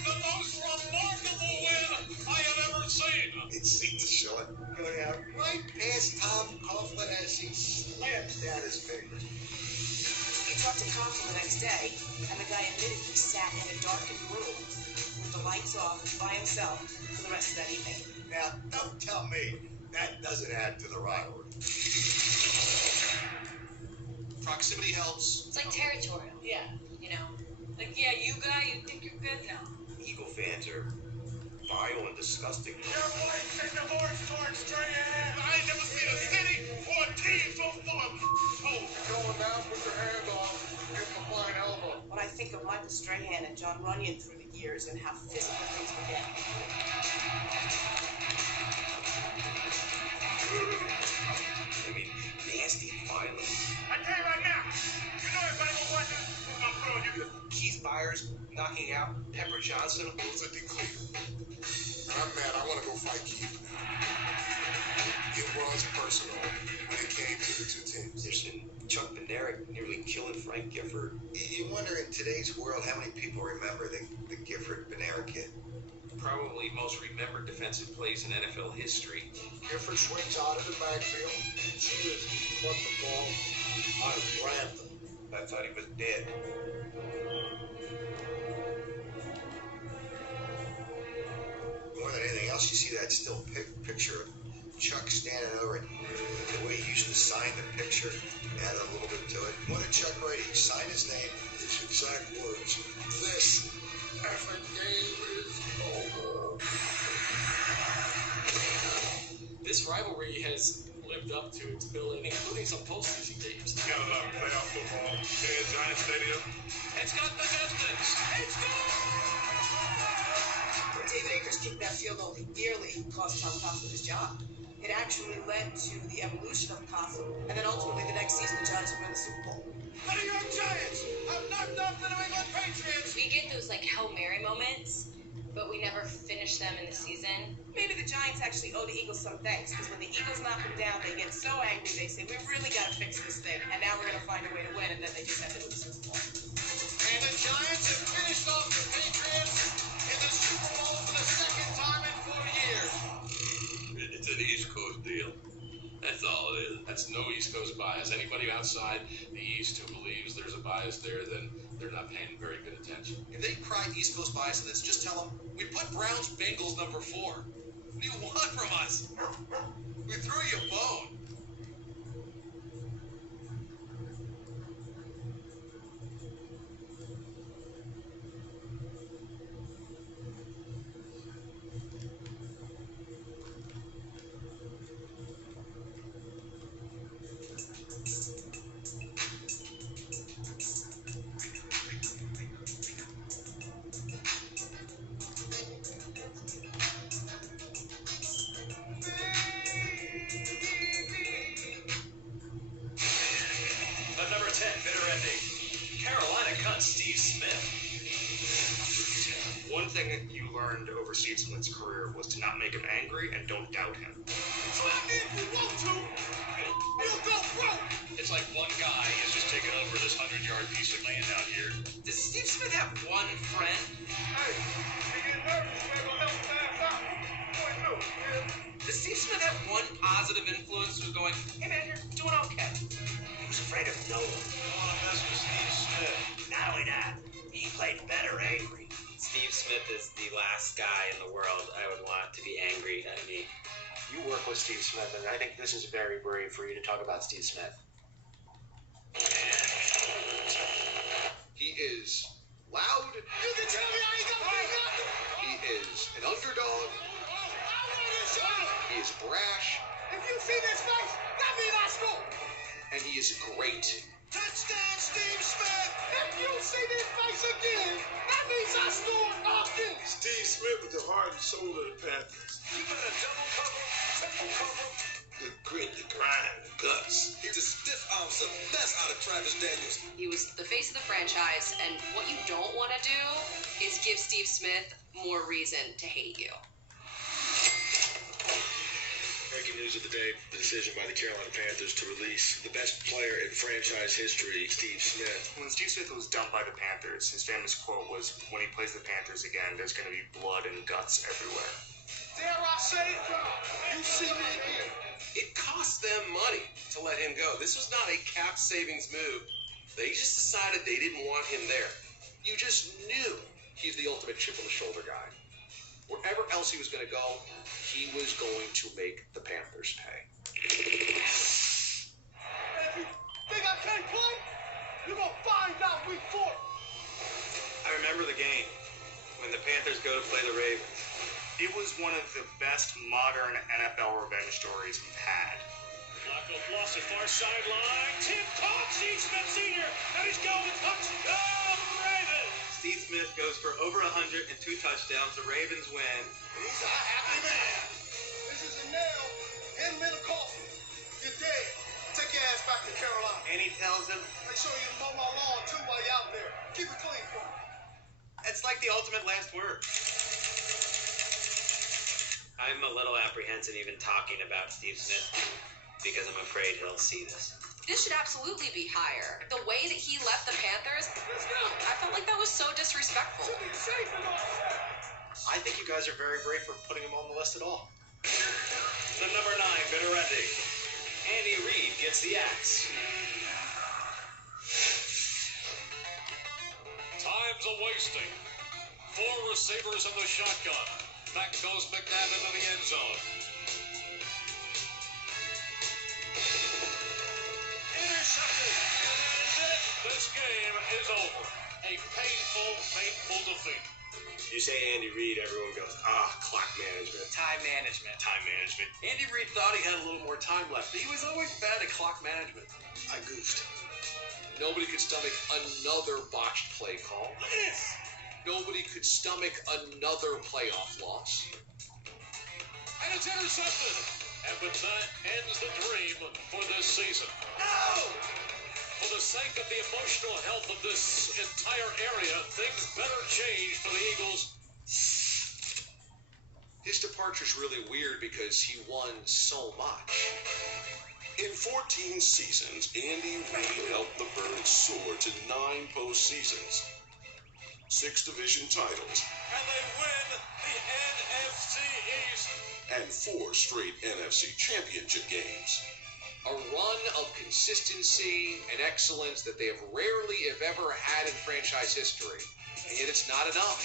The most remarkable win I have ever seen! It seemed to show it going out right past Tom Coughlin as he slams down his fingers. He talked to Coughlin the next day, and the guy admitted he sat in a darkened room with the lights off by himself for the rest of that evening. Now, don't tell me that doesn't add to the rivalry. Proximity helps. It's like territorial. Yeah, Like, yeah, you think you're good now. Eagle fans are vile and disgusting. Your wife take the horse torch straight ahead. I ain't never seen a city or a team so full of hoes. Going down, put your hands off. You think of Michael Strahan and John Runyon through the years and how physical things were getting. I mean, nasty violence. I tell you right now, you know everybody will watch this. I'm throwing you. Keith Byers knocking out Pepper Johnson. Let's be clear. I'm mad. I want to go fight Keith now. It was personal when it came to the two teams. There's Chuck Bednarik nearly killing Frank Gifford. You wonder in today's world how many people remember the Gifford-Bednarik hit. Probably most remembered defensive plays in NFL history. Gifford swings out of the backfield. As soon as he caught the ball, I grabbed him. I thought he was dead. More than anything else, you see that still picture of Chuck standing over it. The way he used to sign the picture, add a little bit to it. What did Chuck write? He signed his name, his exact words. This effing game is over. This rivalry has lived up to its billing, including some postseason games. You got a lot of playoff football at Giant Stadium. It's got the distance. It's good. When David Akers kicked that field goal, he nearly cost Tom Coughlin his job. It actually led to the evolution of Coughlin, and then ultimately the next season the Giants would win the Super Bowl. The New York Giants have knocked off the New England Patriots. We get those like Hail Mary moments, but we never finish them in the season. Maybe the Giants actually owe the Eagles some thanks, because when the Eagles knock them down, they get so angry, they say, we really got to fix this thing, and now we're going to find a way to win, and then they just have to win the Super Bowl. And the Giants have finished off the Patriots in the Super Bowl for the second time in 4 years. It's an East Coast deal. That's all it is. That's no East Coast bias. Anybody outside the East who believes there's a bias there, then they're not paying very good attention. If they cry East Coast bias in this, just tell them, we put Browns Bengals number 4. What do you want from us? We threw you a bone. One thing that you learned over Steve Smith's career was to not make him angry and don't doubt him. Try me if you want to. You'll go broke. It's like one guy is just taking over this 100-yard piece of land out here. Does Steve Smith have one friend? Hey, you get nervous, man. We'll help fast out. What do you do? Does Steve Smith have one positive influence who's going, hey man, you're doing okay? He was afraid of no one. I want to mess with Steve Smith. Not only that, he played better angry. Steve Smith is the last guy in the world I would want to be angry at me. You work with Steve Smith, and I think this is very brave for you to talk about Steve Smith. He is loud. You can tell me I ain't gonna do nothing. He is an underdog. He is brash. If you see this face, that means I score. And he is great. Touchdown, Steve Smith. If you see this face again, that means I scored again. Steve Smith with the heart and soul of the Panthers. You better double cover, triple cover. The grit, the grind, the guts. He's the stiff arms the best out of Travis Daniels. He was the face of the franchise, and what you don't want to do is give Steve Smith more reason to hate you. Breaking news of the day, the decision by the Carolina Panthers to release the best player in franchise history, Steve Smith. When Steve Smith was dumped by the Panthers, his famous quote was, when he plays the Panthers again, there's going to be blood and guts everywhere. Dare I say it? You see me again. It cost them money to let him go. This was not a cap savings move. They just decided they didn't want him there. You just knew he's the ultimate chip on the shoulder guy. Wherever else he was going to go, he was going to make the Panthers pay. If you think I can't play, you're going to find out week 4. I remember the game when the Panthers go to play the Ravens. It was one of the best modern NFL revenge stories we've had. Flacco lost the far sideline. Tip caught. Steve Smith Sr. And he's going to touchdown Ravens. Steve Smith goes for over 100 and 2 touchdowns. The Ravens win. He's a happy man. This is a nail in Ncaa14. You're dead. Take your ass back to Carolina. And he tells him, Make sure you mow my lawn too while you're out there. Keep it clean for me. it's like the ultimate last word. I'm a little apprehensive even talking about Steve Smith because I'm afraid he'll see this. This should absolutely be higher. The way that he left the Panthers, I felt like that was so disrespectful. I think you guys are very brave for putting him on the list at all. The number 9 bitter ending. Andy Reid gets the axe. Time's a-wasting. 4 receivers in the shotgun. Back goes McNabb into the end zone. Intercepted. And that is it. This game is over. A painful defeat. You say Andy Reid, everyone goes, clock management. Time management. Time management. Andy Reid thought he had a little more time left, but he was always bad at clock management. I goofed. Nobody could stomach another botched play call. Nobody could stomach another playoff loss. And it's intercepted. And but that ends the dream for this season. No! For the sake of the emotional health of this entire area, things better change for the Eagles. His departure's really weird because he won so much. In 14 seasons, Andy Reid helped the Birds soar to 9 postseasons, 6 division titles, And they win the NFC East. and 4 straight NFC championship games. A run of consistency and excellence that they have rarely, if ever, had in franchise history. And it's not enough.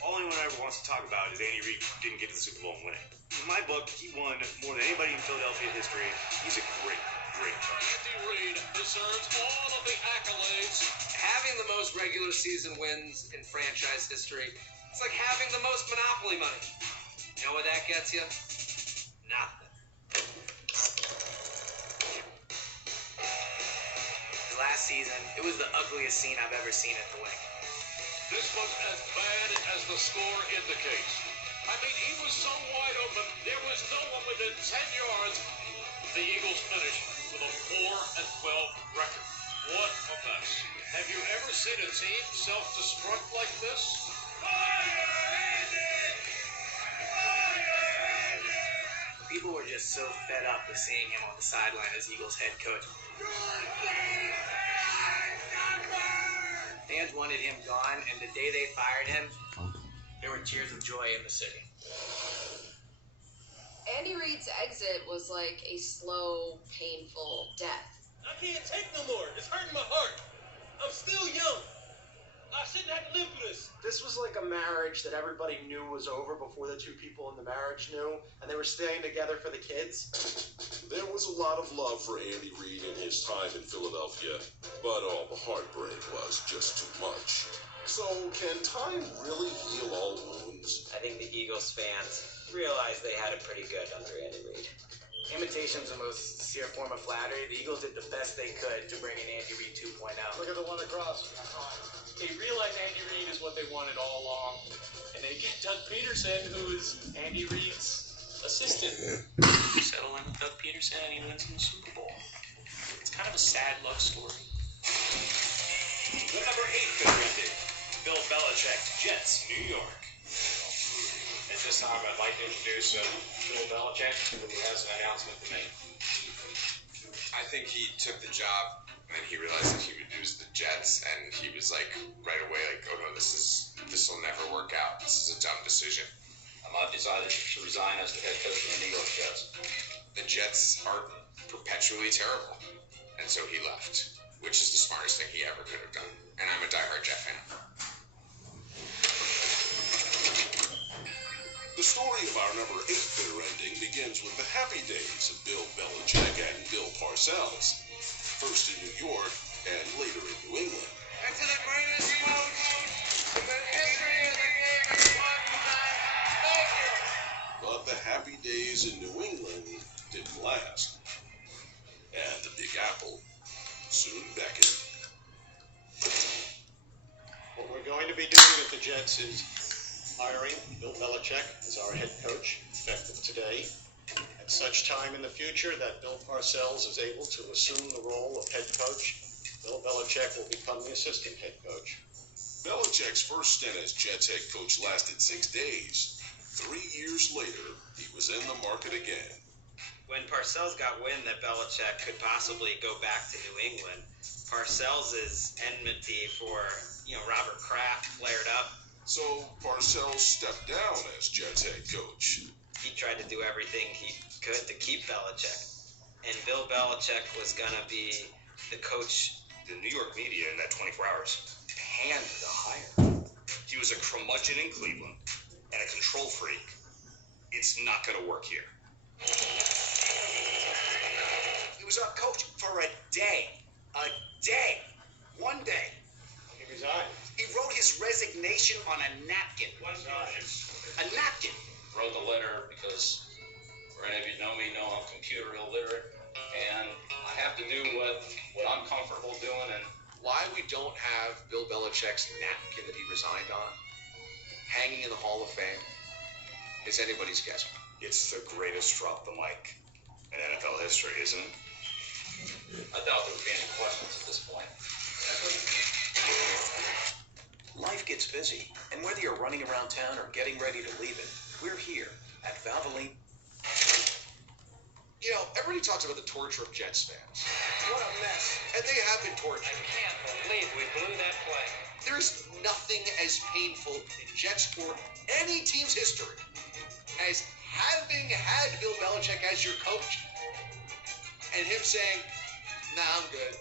All anyone ever wants to talk about is Andy Reid didn't get to the Super Bowl and win it. In my book, he won more than anybody in Philadelphia history. He's a great coach. Andy Reid deserves all of the accolades. Having the most regular season wins in franchise history, it's like having the most Monopoly money. You know what that gets you? Nothing. Last season, it was the ugliest scene I've ever seen at the Link. This was as bad as the score indicates. I mean, he was so wide open, there was no one within 10 yards. The Eagles finished with a 4-12 record. What a mess. Have you ever seen a team self-destruct like this? People were just so fed up with seeing him on the sideline as Eagles head coach. Fans wanted him gone, and the day they fired him, there were tears of joy in the city. Andy Reid's exit was like a slow, painful death. I can't take no more. It's hurting my heart. I'm still young. I shouldn't have to live through this. This was like a marriage that everybody knew was over before the 2 people in the marriage knew, and they were staying together for the kids. There was a lot of love for Andy Reid in his time in Philadelphia, but all the heartbreak was just too much. So, can time really heal all wounds? I think the Eagles fans realized they had it pretty good under Andy Reid. Imitation's the most sincere form of flattery. The Eagles did the best they could to bring in Andy Reid 2.0. Look at the one across. They realize Andy Reid is what they wanted all along, and they get Doug Peterson, who is Andy Reid's assistant. Settle in with Doug Peterson, and he wins in the Super Bowl. It's kind of a sad love story. The number 8 bitter ending. Bill Belichick, Jets, New York. At this time, I'd like to introduce Bill Belichick, who has an announcement to make. I think he took the job, and then he realized that he would lose the Jets, and he was like, right away, like, oh no, this will never work out. This is a dumb decision. I've decided to resign as the head coach of the New York Jets. The Jets are perpetually terrible, and so he left, which is the smartest thing he ever could have done. And I'm a diehard Jet fan. The story of our number 8 bitter ending begins with the happy days of Bill Belichick and Bill Parcells. First in New York, and later in New England. And to the greatest coach in the history of the game, thank you. But the happy days in New England didn't last. And the Big Apple soon beckoned. What we're going to be the Jets is hiring Bill Belichick as our head coach, effective today. At such time in the future that Bill Parcells is able to assume the role of head coach, Bill Belichick will become the assistant head coach. Belichick's first stint as Jets head coach lasted 6 days. 3 years later, he was in the market again. When Parcells got wind that Belichick could possibly go back to New England, Parcells' enmity for, Robert Kraft flared up. So Parcells stepped down as Jets head coach. He tried to do everything he could to keep Belichick. And Bill Belichick was going to be the coach. The New York media in that 24 hours Panned the hire. He was a curmudgeon in Cleveland and a control freak. It's not going to work here. He was our coach for a day. A day. One day. He resigned. He wrote his resignation on a napkin. A napkin. Wrote the letter because, for any of you know me, I'm computer illiterate, and I have to do what I'm comfortable doing. And why we don't have Bill Belichick's napkin that he resigned on hanging in the Hall of Fame is anybody's guess. It's the greatest drop the mic in NFL history, isn't it? I doubt there would be any questions at this point. Life gets busy, and whether you're running around town or getting ready to leave it, we're here at Valvoline. Everybody talks about the torture of Jets fans. What a mess. And they have been tortured. I can't believe we blew that play. There is nothing as painful in Jets or any team's history as having had Bill Belichick as your coach and him saying, nah, I'm good.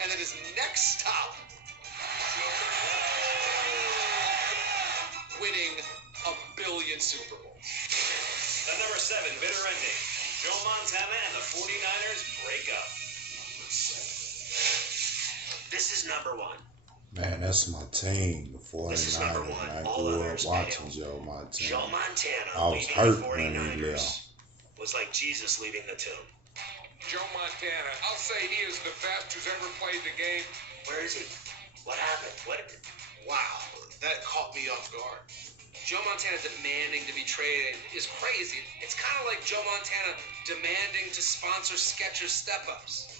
And then his next stop, winning a billion Super Bowls. The number 7 bitter ending. Joe Montana and the 49ers break up. This is number 1. Man, that's my team, the 49ers. I grew up watching Joe Montana. Joe Montana I was leaving hurt the when he 49ers left. was like Jesus leaving the tomb. Joe Montana, I'll say he is the best who's ever played the game. Where is he? What happened? Wow, that caught me off guard. Joe Montana demanding to be traded is crazy. It's kind of like Joe Montana demanding to sponsor Skechers step-ups.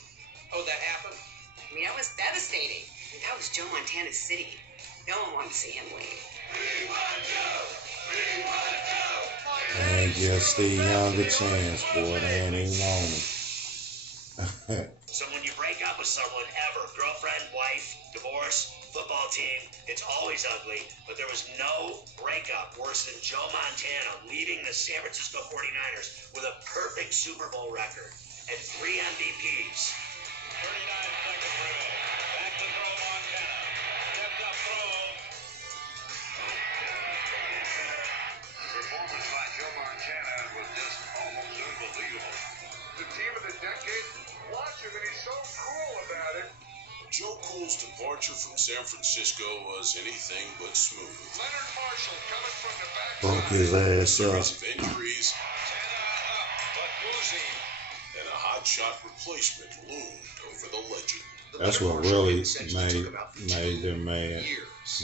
Oh, that happened? I mean, that was devastating. That was Joe Montana's city. No one wanted to see him leave. Man, give Steve Young a chance, boy. They ain't even on him. So when you break up with someone ever, girlfriend, wife, divorce, football team, it's always ugly, but there was no breakup worse than Joe Montana leaving the San Francisco 49ers with a perfect Super Bowl record and 3 MVPs. 39-second remaining. Back to throw Montana. Stepped up throw. Performance by Joe Montana was just almost unbelievable. The team of the decade? Watch him, and he's so cool about it. Joe Cool's departure from San Francisco was anything but smooth. Leonard Marshall coming from the back. Broke his ass up. Series of injuries, and a hotshot replacement loomed over the legend. That's what really made them mad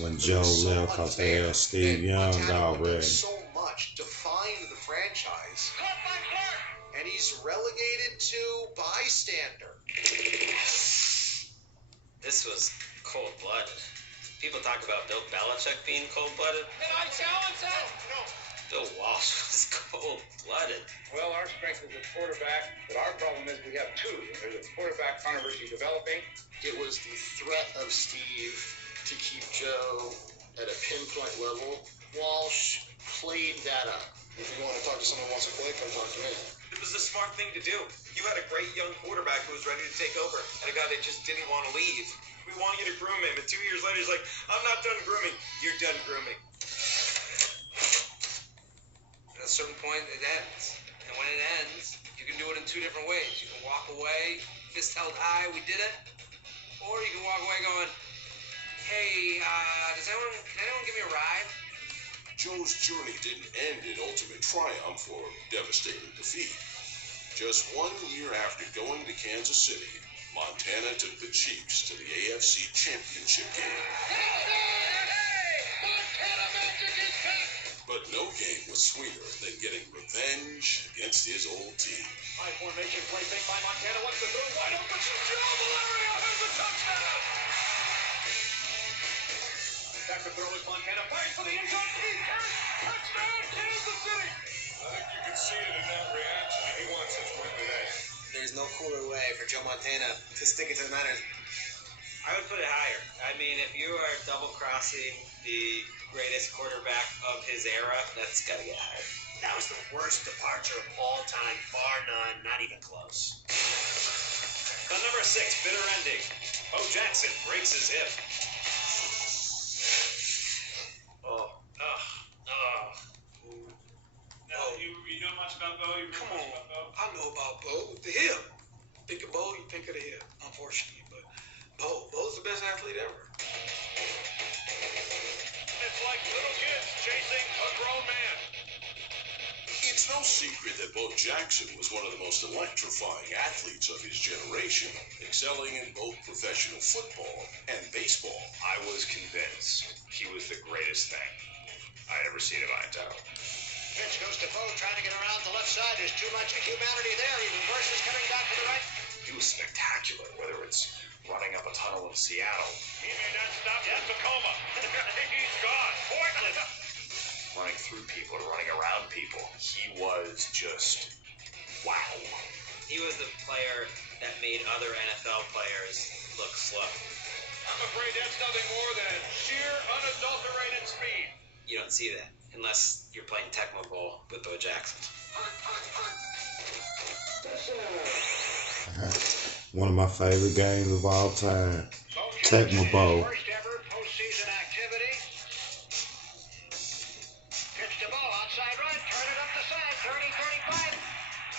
when Joe left, because they had Steve Young already. So much defined the franchise, and he's relegated to bystander. This was cold-blooded. People talk about Bill Belichick being cold-blooded. Can I challenge that? No. Bill Walsh was cold-blooded. Well, our strength is the quarterback, but our problem is we have 2. There's a quarterback controversy developing. It was the threat of Steve to keep Joe at a pinpoint level. Walsh played that up. If you want to talk to someone who wants to play, come talk to me. It was the smart thing to do. You had a great young quarterback who was ready to take over, and a guy that just didn't want to leave. We wanted you to groom him, and 2 years later, he's like, I'm not done grooming. You're done grooming. At a certain point, it ends. And when it ends, you can do it in 2 different ways. You can walk away, fist held high, we did it. Or you can walk away going, hey, can anyone give me a ride? Joe's journey didn't end in ultimate triumph or devastating defeat. Just 1 year after going to Kansas City, Montana took the Chiefs to the AFC Championship game. was sweeter than getting revenge against his old team. High formation play fake by Montana. What's the throw? Wide open. Joe Valerio has a touchdown. Back to throw is Montana. Fires for the end zone. Touchdown, Kansas City. I think you can see it in that reaction. He wants his win today. There's no cooler way for Joe Montana to stick it to the Niners. I would put it higher. I mean, if you are double-crossing the greatest quarterback of his era, that's got to get higher. That was the worst departure of all time, bar none, not even close. The number 6, bitter ending. Bo Jackson breaks his hip. You know much about Bo? Come on. I know about Bo. The hip. Think of Bo, you think of the hip, unfortunately. But Bo's the best athlete ever. It's like little kids chasing a grown man. It's no secret that Bo Jackson was one of the most electrifying athletes of his generation, excelling in both professional football and baseball. I was convinced he was the greatest thing I'd ever seen in my entire life. Pitch goes to Bo, trying to get around the left side. There's too much humanity there. He reverses, coming back to the right. He was spectacular, whether it's running up a tunnel in Seattle, He made that stop in Tacoma. He's gone. Pointless. running through people, running around people. He was just wow. He was the player that made other NFL players look slow. I'm afraid that's nothing more than sheer unadulterated speed. You don't see that unless you're playing Tecmo Bowl with Bo Jackson. One of my favorite games of all time. Tecmo Bowl. First ever postseason activity. Pitch to Bo, outside right, turn it up the side, 30, 35.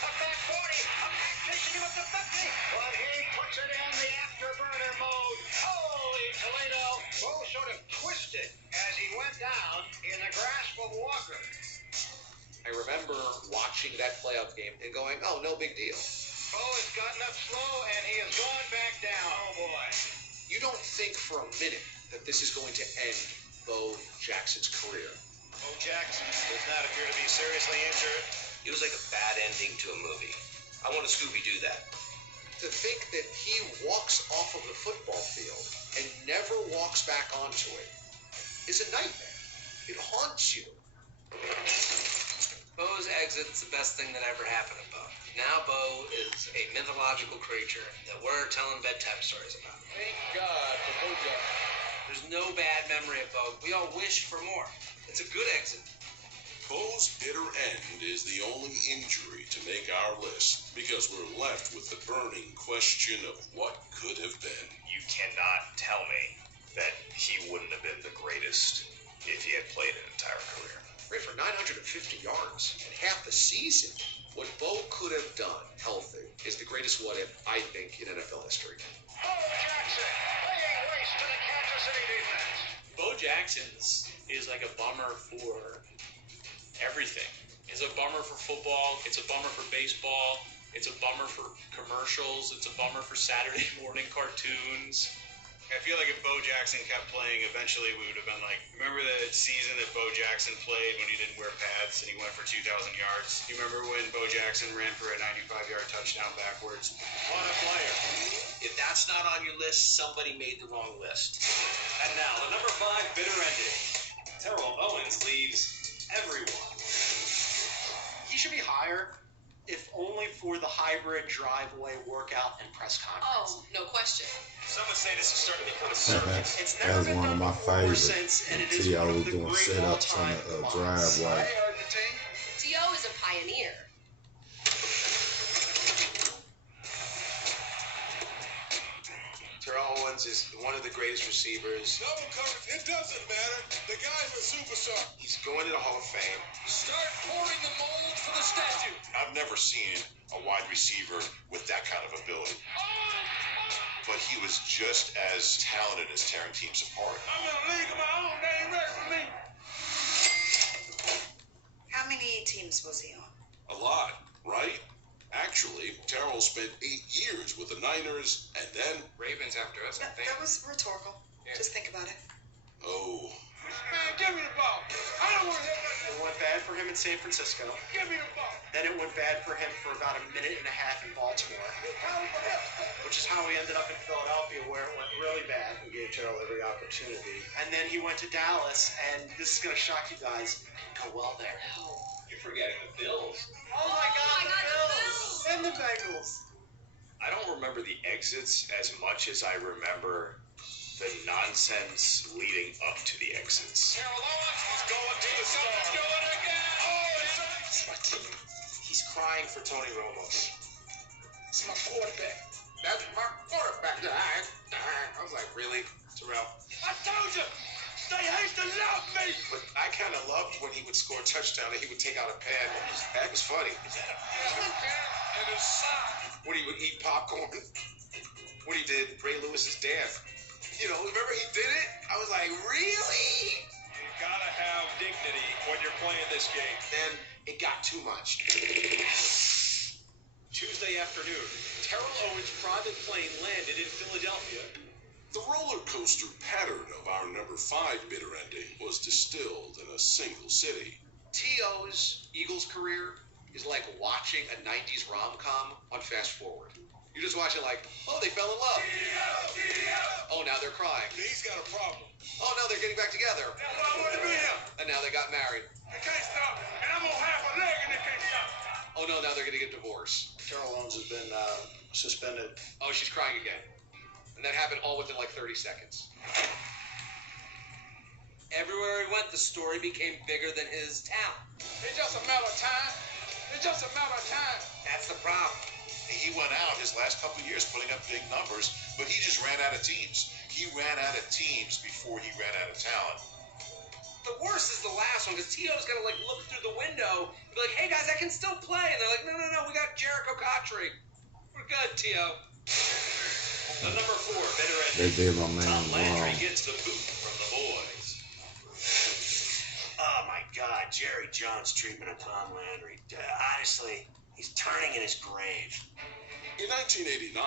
Up back 40, up back 50, up to 50. But he puts it in the afterburner mode. Holy Toledo. Bo sort of twisted as he went down in the grasp of Walker. I remember watching that playoff game and going, oh, no big deal. Bo has gotten up slow and he has gone back down. Oh boy. You don't think for a minute that this is going to end Bo Jackson's career. Bo Jackson does not appear to be seriously injured. It was like a bad ending to a movie. I want a Scooby-Doo that. To think that he walks off of the football field and never walks back onto it is a nightmare. It haunts you. Bo's exit's the best thing that ever happened to Bo. Now Bo is a mythological creature that we're telling bedtime stories about. Thank God for Bo Jackson. There's no bad memory of Bo. We all wish for more. It's a good exit. Bo's bitter end is the only injury to make our list because we're left with the burning question of what could have been. You cannot tell me that he wouldn't have been the greatest if he had played an entire career. Ran for 950 yards and half the season. What Bo could have done healthy is the greatest what if, I think, in NFL history. Bo Jackson laying waste to the Kansas City defense. Bo Jackson's is like a bummer for everything. It's a bummer for football. It's a bummer for baseball. It's a bummer for commercials. It's a bummer for Saturday morning cartoons. I feel like if Bo Jackson kept playing, eventually we would have been like, remember the season that Bo Jackson played when he didn't wear pads and he went for 2,000 yards? You remember when Bo Jackson ran for a 95-yard touchdown backwards? What a player. If that's not on your list, somebody made the wrong list. And now, the number 5 bitter ending. Terrell Owens leaves everyone. He should be higher, if only for the hybrid driveway workout and press conference. Oh, no question. Some would say this is starting to become a circus. It's That never was been one of done my before favorites. since, and it is T.O. one was of the doing great sit-ups on all-time the moments. driveway. T.O. is a pioneer. Terrell Owens is one of the greatest receivers. Double coverage, it doesn't matter. The guy's a superstar. He's going to the Hall of Fame. Start pouring the mold for the statue. I've never seen a wide receiver with that kind of ability. But he was just as talented as tearing teams apart. I'm in a league of my own. They ain't ready for me. How many teams was he on? A lot, right? Actually, Terrell spent 8 years with the Niners and then Ravens after us, I think. That was rhetorical. Just think about it. Oh, Man, give me the ball. I don't want to hit that. The went bad for him in San Francisco. Give me the ball. Then it went bad for him for about a minute and a half in Baltimore, which is how he ended up in Philadelphia, where it went really bad. He gave Terrell every opportunity. And then he went to Dallas, and this is going to shock you guys. Go well there. You're forgetting the Bills. Oh my God, the Bills and the Bengals. I don't remember the exits as much as I remember the nonsense leading up to the exits. Terrell Owens was going to the star. He's going again. Oh, It's my team. He's crying for Tony Romo. it's my quarterback. That's my quarterback. I was like, really, Terrell? I told you. They hate to love me. But I kind of loved when he would score a touchdown and he would take out a pad. That was funny. And his son. When he would eat popcorn. When he did Ray Lewis's dance. You know, remember he did it? I was like, really? You gotta have dignity when you're playing this game. Then it got too much. Tuesday afternoon, Terrell Owens' private plane landed in Philadelphia. The roller coaster pattern of our number 5 bitter ending was distilled in a single city. T.O.'s Eagles career is like watching a 90s rom-com on fast forward. You just watch it like, oh, they fell in love. Oh, now they're crying. He's got a problem. Oh, now they're getting back together. That's why I want to be him. And now they got married. They can't stop. And I'm gonna have a leg and they can't stop. Oh, no, now they're going to get divorced. Terrell Owens has been suspended. Oh, she's crying again. And that happened all within like 30 seconds. Everywhere he went, the story became bigger than his town. It's just a matter of time. It's just a matter of time. That's the problem. He went out his last couple of years putting up big numbers, but he just ran out of teams. He ran out of teams before he ran out of talent. The worst is the last one, because T.O.'s got to like look through the window and be like, hey guys, I can still play. And they're like, no, we got Jericho Cotchery. We're good, T.O. The number 4 veteran, They did my man Tom Landry wrong. gets the boot from the boys. Oh my God, Jerry Jones' treatment of Tom Landry. Honestly, he's turning in his grave. In 1989,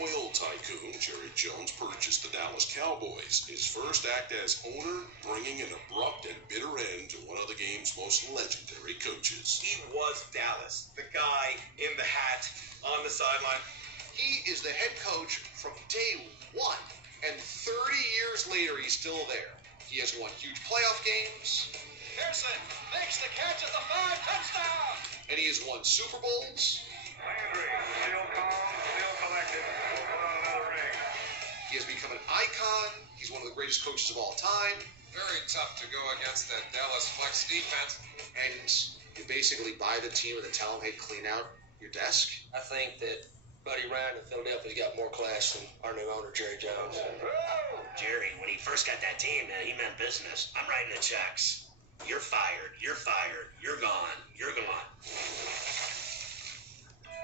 oil tycoon Jerry Jones purchased the Dallas Cowboys, his first act as owner, bringing an abrupt and bitter end to one of the game's most legendary coaches. He was Dallas, the guy in the hat on the sideline. He is the head coach from day one, and 30 years later, he's still there. He has won huge playoff games. Pearson makes the catch at the 5, touchdown. And he has won Super Bowls. Landry, still calm, still collected. Put on another ring. He has become an icon. He's one of the greatest coaches of all time. Very tough to go against that Dallas flex defense. And you basically buy the team and then tell them, hey, clean out your desk. I think that Buddy Ryan in Philadelphia's got more class than our new owner, Jerry Jones. Jerry, when he first got that team, man, he meant business. I'm writing the checks. You're fired. You're fired. You're gone. You're gone.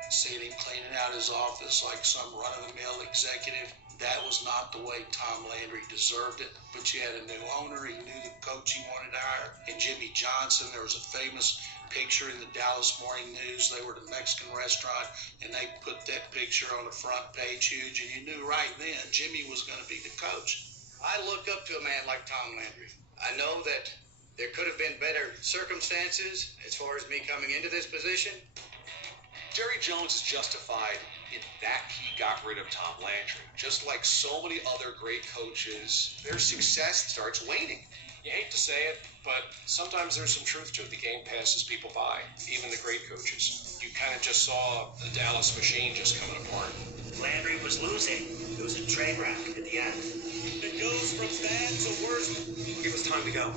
Seeing him cleaning out his office like some run-of-the-mill executive, that was not the way Tom Landry deserved it. But you had a new owner. He knew the coach he wanted to hire. And Jimmy Johnson, there was a famous picture in the Dallas Morning News. They were at a Mexican restaurant, and they put that picture on the front page huge, and you knew right then Jimmy was going to be the coach. I look up to a man like Tom Landry. I know that there could have been better circumstances as far as me coming into this position. Jerry Jones is justified in that he got rid of Tom Landry. Just like so many other great coaches, their success starts waning. You hate to say it, but sometimes there's some truth to it. The game passes people by, even the great coaches. You kind of just saw the Dallas machine just coming apart. Landry was losing. It was a train wreck at the end. It goes from bad to worse. It was time to go.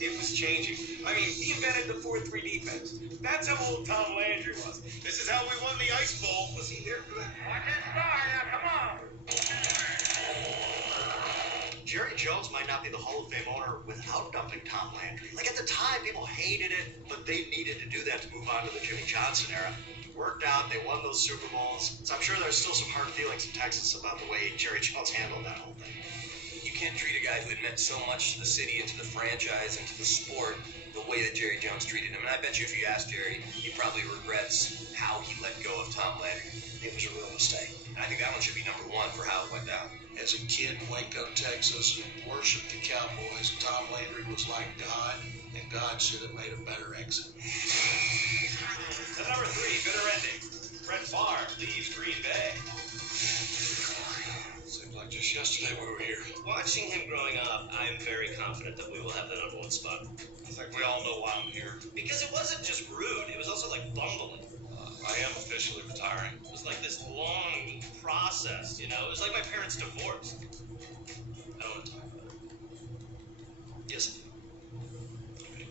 It was changing. I mean, he invented the 4-3 defense. That's how old Tom Landry was. This is how we won the Ice Bowl. Was he there for that? Watch his star now, come on. Jerry Jones might not be the Hall of Fame owner without dumping Tom Landry. Like at the time, people hated it, but they needed to do that to move on to the Jimmy Johnson era. It worked out. They won those Super Bowls. So I'm sure there's still some hard feelings in Texas about the way Jerry Jones handled that whole thing. You can't treat a guy who had meant so much to the city and to the franchise and to the sport the way that Jerry Jones treated him. And I bet you if you ask Jerry, he probably regrets how he let go of Tom Landry. It was a real mistake. And I think that one should be number 1 for how it went down. As a kid in Waco, Texas, who worshipped the Cowboys, Tom Landry was like God. and God should have made a better exit. The number 3 bitter ending. Brett Favre leaves Green Bay. Seems like just yesterday we were here. Watching him growing up, I'm very confident that we will have the number 1 spot. I think we all know why I'm here. Because it wasn't just rude, it was also like bumbling. I am officially retiring. It was like this long process, you know? It was like my parents' divorce. I don't want to talk about it. Yes, I do.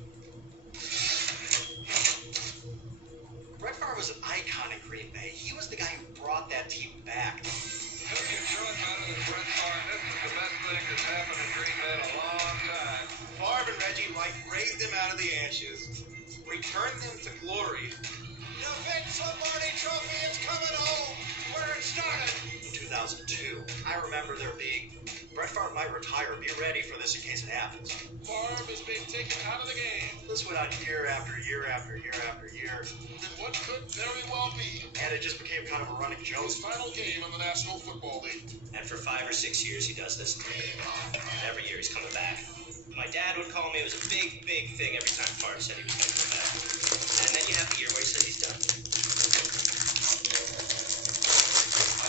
Brett Favre was an icon in Green Bay. He was the guy who brought that team back. Who can show it better than Brett Favre? This is the best thing that's happened in Green Bay in a long time. Favre and Reggie raised them out of the ashes, returned them to glory. The Vince Lombardi Trophy is coming home where it started. In 2002, I remember there being, Brett Favre might retire. Be ready for this in case it happens. Favre is being taken out of the game. This went on year after year after year after year. In what could very well be And it just became kind of a running joke. his final game in the National Football League. And for 5 or 6 years, he does this. And every year, he's coming back. My dad would call me. It was a big, big thing every time Favre said he was going to come back. And then you have the year where he says he's done.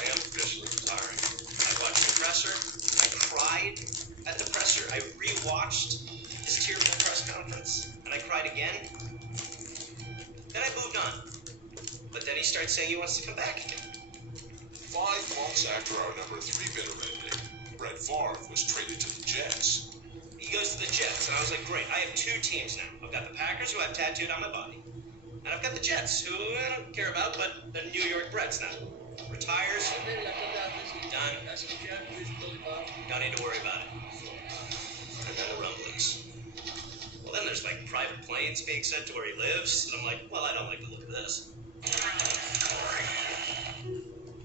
I am officially retiring. I watched the presser. I cried at the presser. I rewatched his tearful press conference. And I cried again. Then I moved on. But then he started saying he wants to come back again. 5 months after our number 3 bitter ending, Brett Favre was traded to the Jets. He goes to the Jets, and I was like, great, I have 2 teams now. I've got the Packers, who I've tattooed on my body, and I've got the Jets, who I don't care about, but the New York Reds now. Retires, done, don't need to worry about it. And then the rumblings. Well, then there's like private planes being sent to where he lives, and I'm like, well, I don't like the look of this.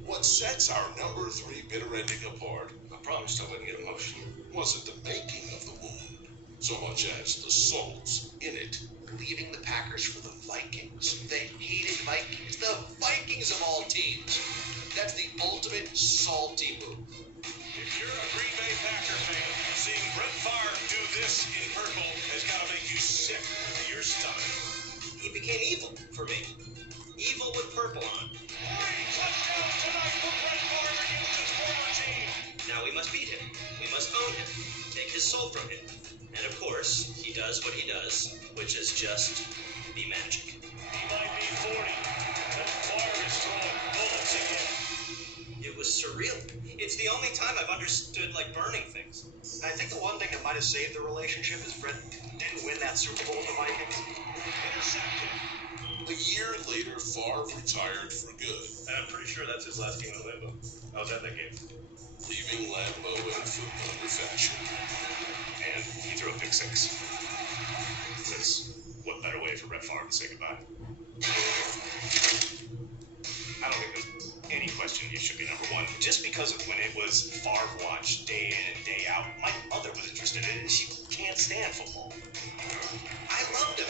What sets our number 3 bitter ending apart, I promised I wouldn't get emotional. wasn't the making of the wound, so much as the salts in it. Leaving the Packers for the Vikings. The hated Vikings. The Vikings of all teams. That's the ultimate salty move. If you're a Green Bay Packer fan, seeing Brett Favre do this in purple has got to make you sick to your stomach. He became evil for me. Evil with purple on. 3 touchdowns tonight for Brett Favre against his former team. Now we must beat him. We must own him. Take his soul from him. And of course, he does what he does, which is just be magic. He might be 40, but Favre is throwing bullets again. It was surreal. It's the only time I've understood, like, burning things. And I think the one thing that might have saved the relationship is Brett didn't win that Super Bowl with the Vikings. Intercepted. A year later, Favre retired for good, And I'm pretty sure that's his last game in Lambeau. I was at that game. leaving Lambeau in footballer fashion. And he threw a pick 6. Because what better way for Brett Favre to say goodbye? I don't think there's any question he should be number 1. Just because of when it was Favre watch day in and day out. My mother was interested in it. She can't stand football. I loved him.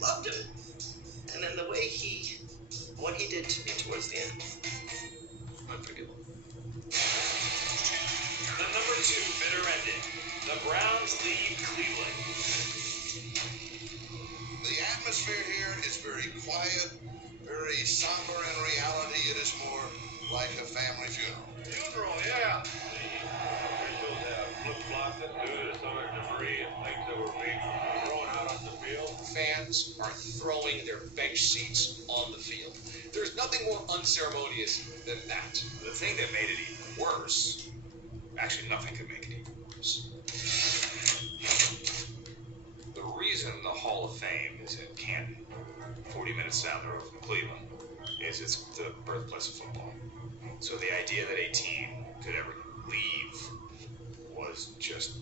Loved him. And then the way what he did to me towards the end, unforgivable. The number 2 bitter ending. The Browns leave Cleveland. The atmosphere here is very quiet, very somber in reality. It is more like a family funeral. Funeral, yeah. The officials have flip-flopped it due to some of the debris and things that were being thrown out on the field. Fans are throwing their bench seats on the field. There's nothing more unceremonious than that. The thing that made it even worse, actually nothing could make it even worse. The reason the Hall of Fame is in Canton, 40 minutes down the road from Cleveland, is it's the birthplace of football. So the idea that a team could ever leave was just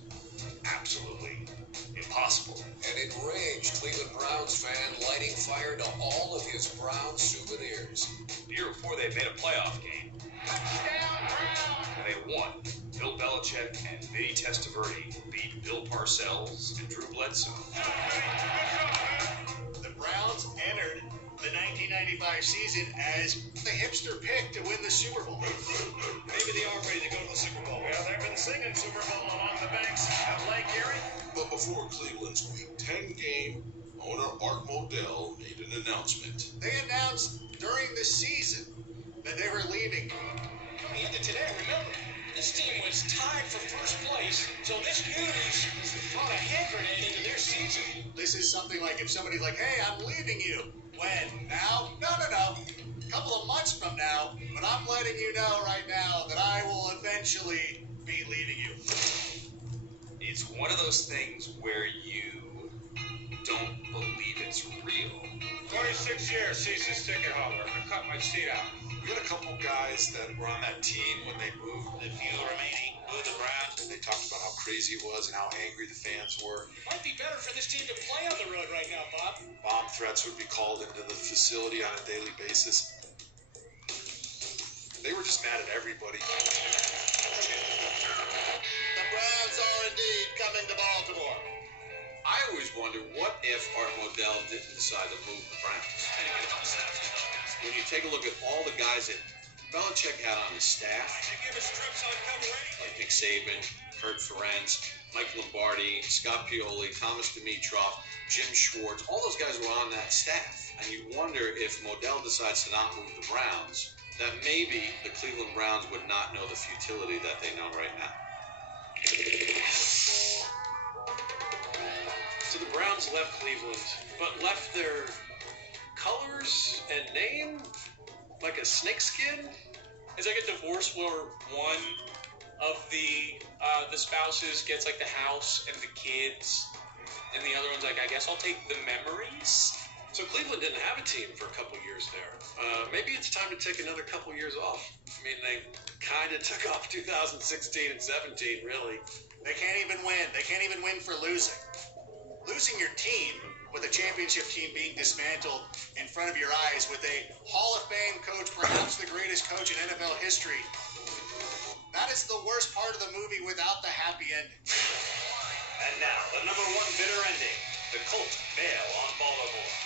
absolutely impossible. An enraged Cleveland Browns fan lighting fire to all of his Brown souvenirs. The year before, they made a playoff game. And they won. Bill Belichick and Vinny Testaverde beat Bill Parcells and Drew Bledsoe. The Browns entered the 1995 season as the hipster pick to win the Super Bowl. Maybe they are ready to go to the Super Bowl. Well, they've been singing Super Bowl along the banks of Lake Erie. But before Cleveland's Week 10 game, owner Art Modell made an announcement. They announced during the season that they were leaving. Coming into today, remember, this team was tied for first place, so this news brought a hand grenade into their season. This is something like if somebody's like, hey, I'm leaving you. When? Now? No. A couple of months from now, but I'm letting you know right now that I will eventually be leaving you. It's one of those things where you don't believe it's real. 26 years, season's ticket holder. I cut my seat out. We had a couple guys that were on that team when they moved. The few remaining moved the Browns. And they talked about how crazy it was and how angry the fans were. Might be better for this team to play on the road right now, Bob. Bomb threats would be called into the facility on a daily basis. They were just mad at everybody. The Browns are indeed coming to Baltimore. I always wonder, what if Art Modell didn't decide to move the Browns? When you take a look at all the guys that Belichick had on his staff, like Nick Saban, Kurt Ferenc, Mike Lombardi, Scott Pioli, Thomas Dimitroff, Jim Schwartz, all those guys were on that staff. And you wonder if Modell decides to not move the Browns, that maybe the Cleveland Browns would not know the futility that they know right now. So the Browns left Cleveland, but left their colors and name like a snakeskin. It's like a divorce where one of the spouses gets like the house and the kids, and the other one's like, I guess I'll take the memories. So Cleveland didn't have a team for a couple years there. Maybe it's time to take another couple years off. I mean, they kind of took off 2016 and 17, really. They can't even win. They can't even win for losing. Losing your team with a championship team being dismantled in front of your eyes with a Hall of Fame coach, perhaps the greatest coach in NFL history. That is the worst part of the movie without the happy ending. And now, the number one bitter ending. The Colts bail on Baltimore.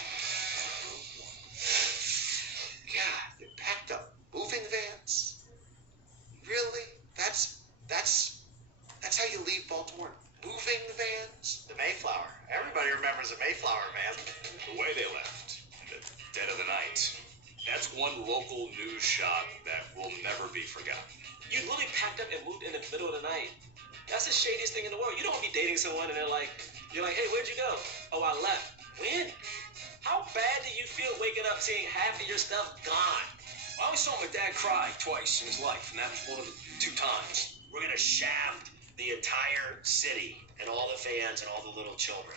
God, you packed up moving vans? Really? That's how you leave Baltimore? Moving vans? The Mayflower. Everybody remembers the Mayflower, man. The way they left, in the dead of the night, that's one local news shot that will never be forgotten. You literally packed up and moved in the middle of the night. That's the shadiest thing in the world. You don't be dating someone and you're like, hey, where'd you go? Oh, I left. When? How bad do you feel waking up seeing half of your stuff gone? I only saw my dad cry twice in his life, and that was one of the 2 times. We're going to shaft the entire city and all the fans and all the little children.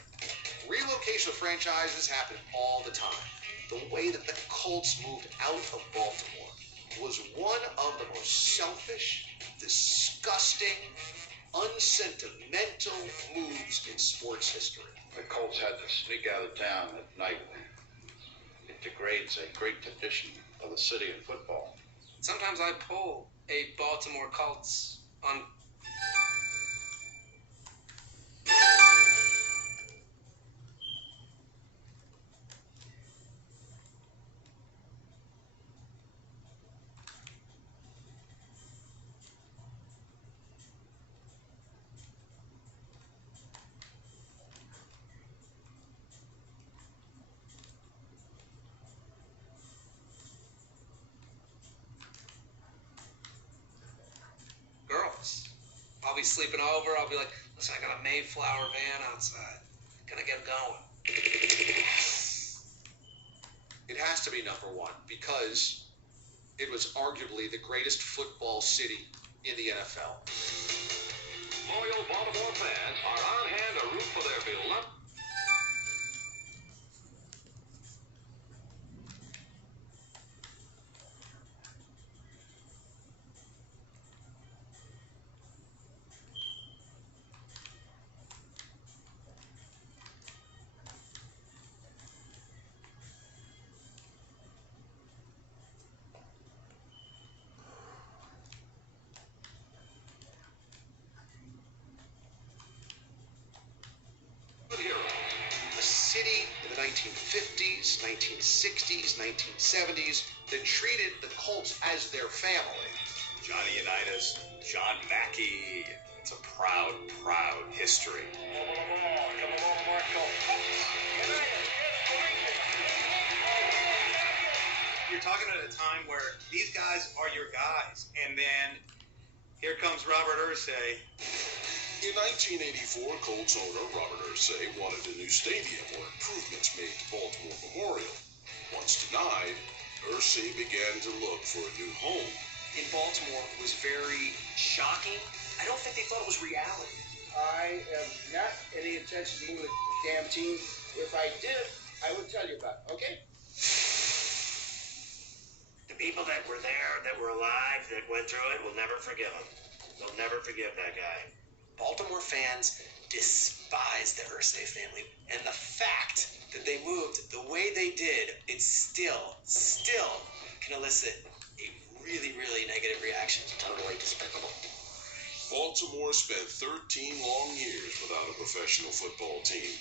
Relocation of franchises happen all the time. The way that the Colts moved out of Baltimore was one of the most selfish, disgusting, unsentimental moves in sports history. The Colts had to sneak out of town at night. It degrades a great tradition of the city of football. Sometimes I pull a Baltimore Colts on. Girls. I'll be sleeping over. I'll be like, listen, I got a Mayflower van outside. Can I get going? It has to be number one because it was arguably the greatest football city in the NFL. Loyal Baltimore fans are on hand to root for their beloved. 1950s, 1960s, 1970s that treated the Colts as their family. Johnny Unitas, John Mackey. It's a proud, proud history. You're talking at a time where these guys are your guys, and then here comes Robert Irsay. In 1984, Colts owner Robert Irsay wanted a new stadium or improvements made to Baltimore Memorial. Once denied, Irsay began to look for a new home. In Baltimore was very shocking. I don't think they thought it was reality. I have not any intention to move the damn team. If I did, I would tell you about it, okay? The people that were there, that were alive, that went through it, will never forgive him. They'll never forgive that guy. Baltimore fans despise the Irsay family, and the fact that they moved the way they did, it still can elicit a really, really negative reaction. Totally despicable. Baltimore spent 13 long years without a professional football team.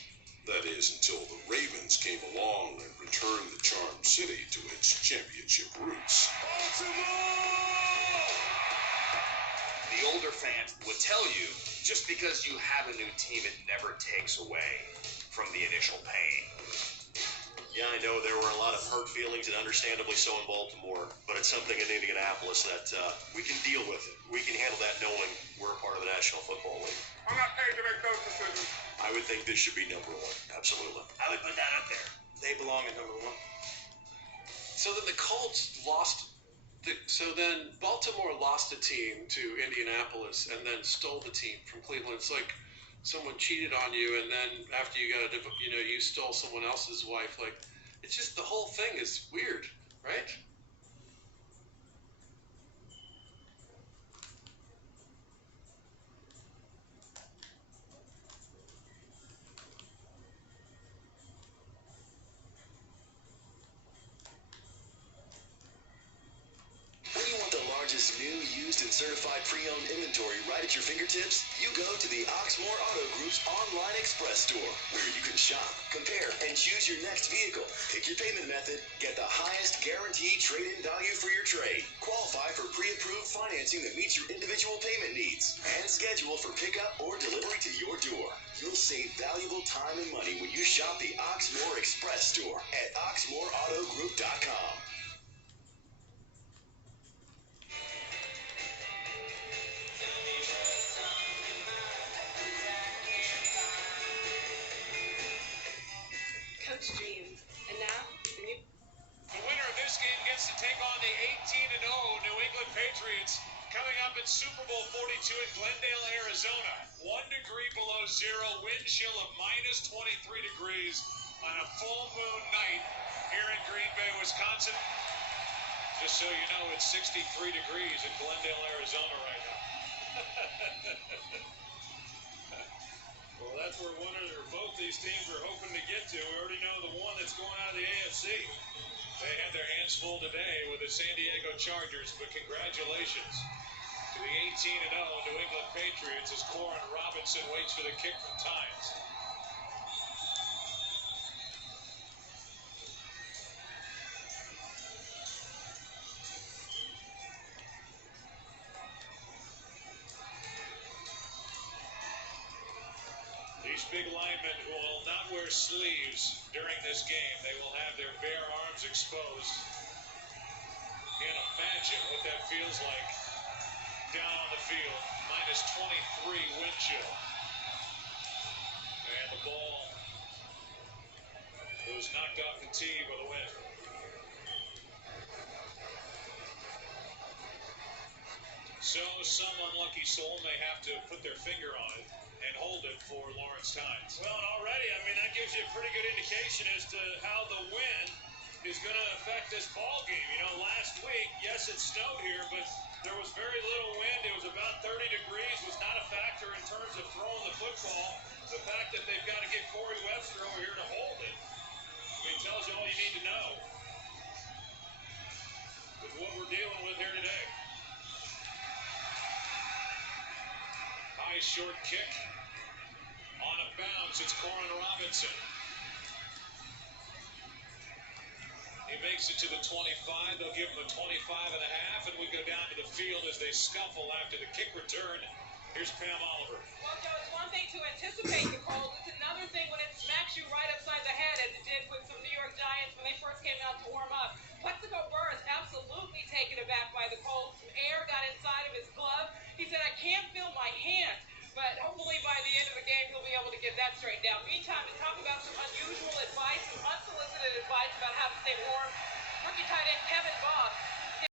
That is, until the Ravens came along and returned the charmed city to its championship roots. The older fans would tell you, just because you have a new team, it never takes away from the initial pain. Yeah, I know there were a lot of hurt feelings, and understandably so in Baltimore, but it's something in Indianapolis that we can deal with it. We can handle that knowing we're a part of the National Football League. I'm not paid to make those decisions. I would think this should be number one. Absolutely. I would put that up there. They belong at number one. So then the Colts lost. So then Baltimore lost a team to Indianapolis and then stole the team from Cleveland. It's like someone cheated on you, and then after you got you stole someone else's wife. Like, it's just, the whole thing is weird, right? When you want the largest new, used, and certified pre-owned inventory right at your fingertips, you go to the Oxmoor Auto Group's online express store, where you can shop, compare, and choose your next vehicle. Pick your payment method, get the highest guaranteed trade-in value for your trade, qualify for pre-approved financing that meets your individual payment needs, and schedule for pickup or delivery to your door. You'll save valuable time and money when you shop the Oxmoor Express store at oxmoораutogroup.com. Coach dreams. And now, the winner of this game gets to take on the 18-0 New England Patriots coming up in Super Bowl 42 in Glendale, Arizona. 1 degree below zero, wind chill of minus 23 degrees on a full moon night here in Green Bay, Wisconsin. Just so you know, it's 63 degrees in Glendale, Arizona right now. Well, that's where one or both these teams are hoping to get to. We already know the one that's going out of the AFC. They had their hands full today with the San Diego Chargers, but congratulations to the 18-0 New England Patriots as Corin Robinson waits for the kick from Tynes. These big linemen who will not wear sleeves during this game, they will have their bare arms exposed. Can't imagine what that feels like down on the field. Minus 23 wind chill. And the ball was knocked off the tee by the wind. So some unlucky soul may have to put their finger on it and hold it for Lawrence Tynes. Well, and already, I mean, that gives you a pretty good indication as to how the wind is going to affect this ball game. You know, last week, yes, it snowed here, but there was very little wind. It was about 30 degrees, was not a factor in terms of throwing the football. The fact that they've got to get Corey Webster over here to hold it, I mean, tells you all you need to know with what we're dealing with here today. High short kick. On a bounce, it's Corin Robinson. makes it to the 25. They'll give him a 25.5, and we go down to the field as they scuffle after the kick return. Here's Pam Oliver. Well, Joe, it's one thing to anticipate the Colts. It's another thing when it smacks you right upside the head, as it did with some New York Giants when they first came out to warm up. Plexico Burress absolutely taken aback by the Colts. Some air got inside of his glove. He said, I can't feel my hand. But hopefully by the end of the game, he'll be able to get that straightened out. Meantime, to talk about some unusual advice, some unsolicited advice about how to stay warm, rookie tight end Kevin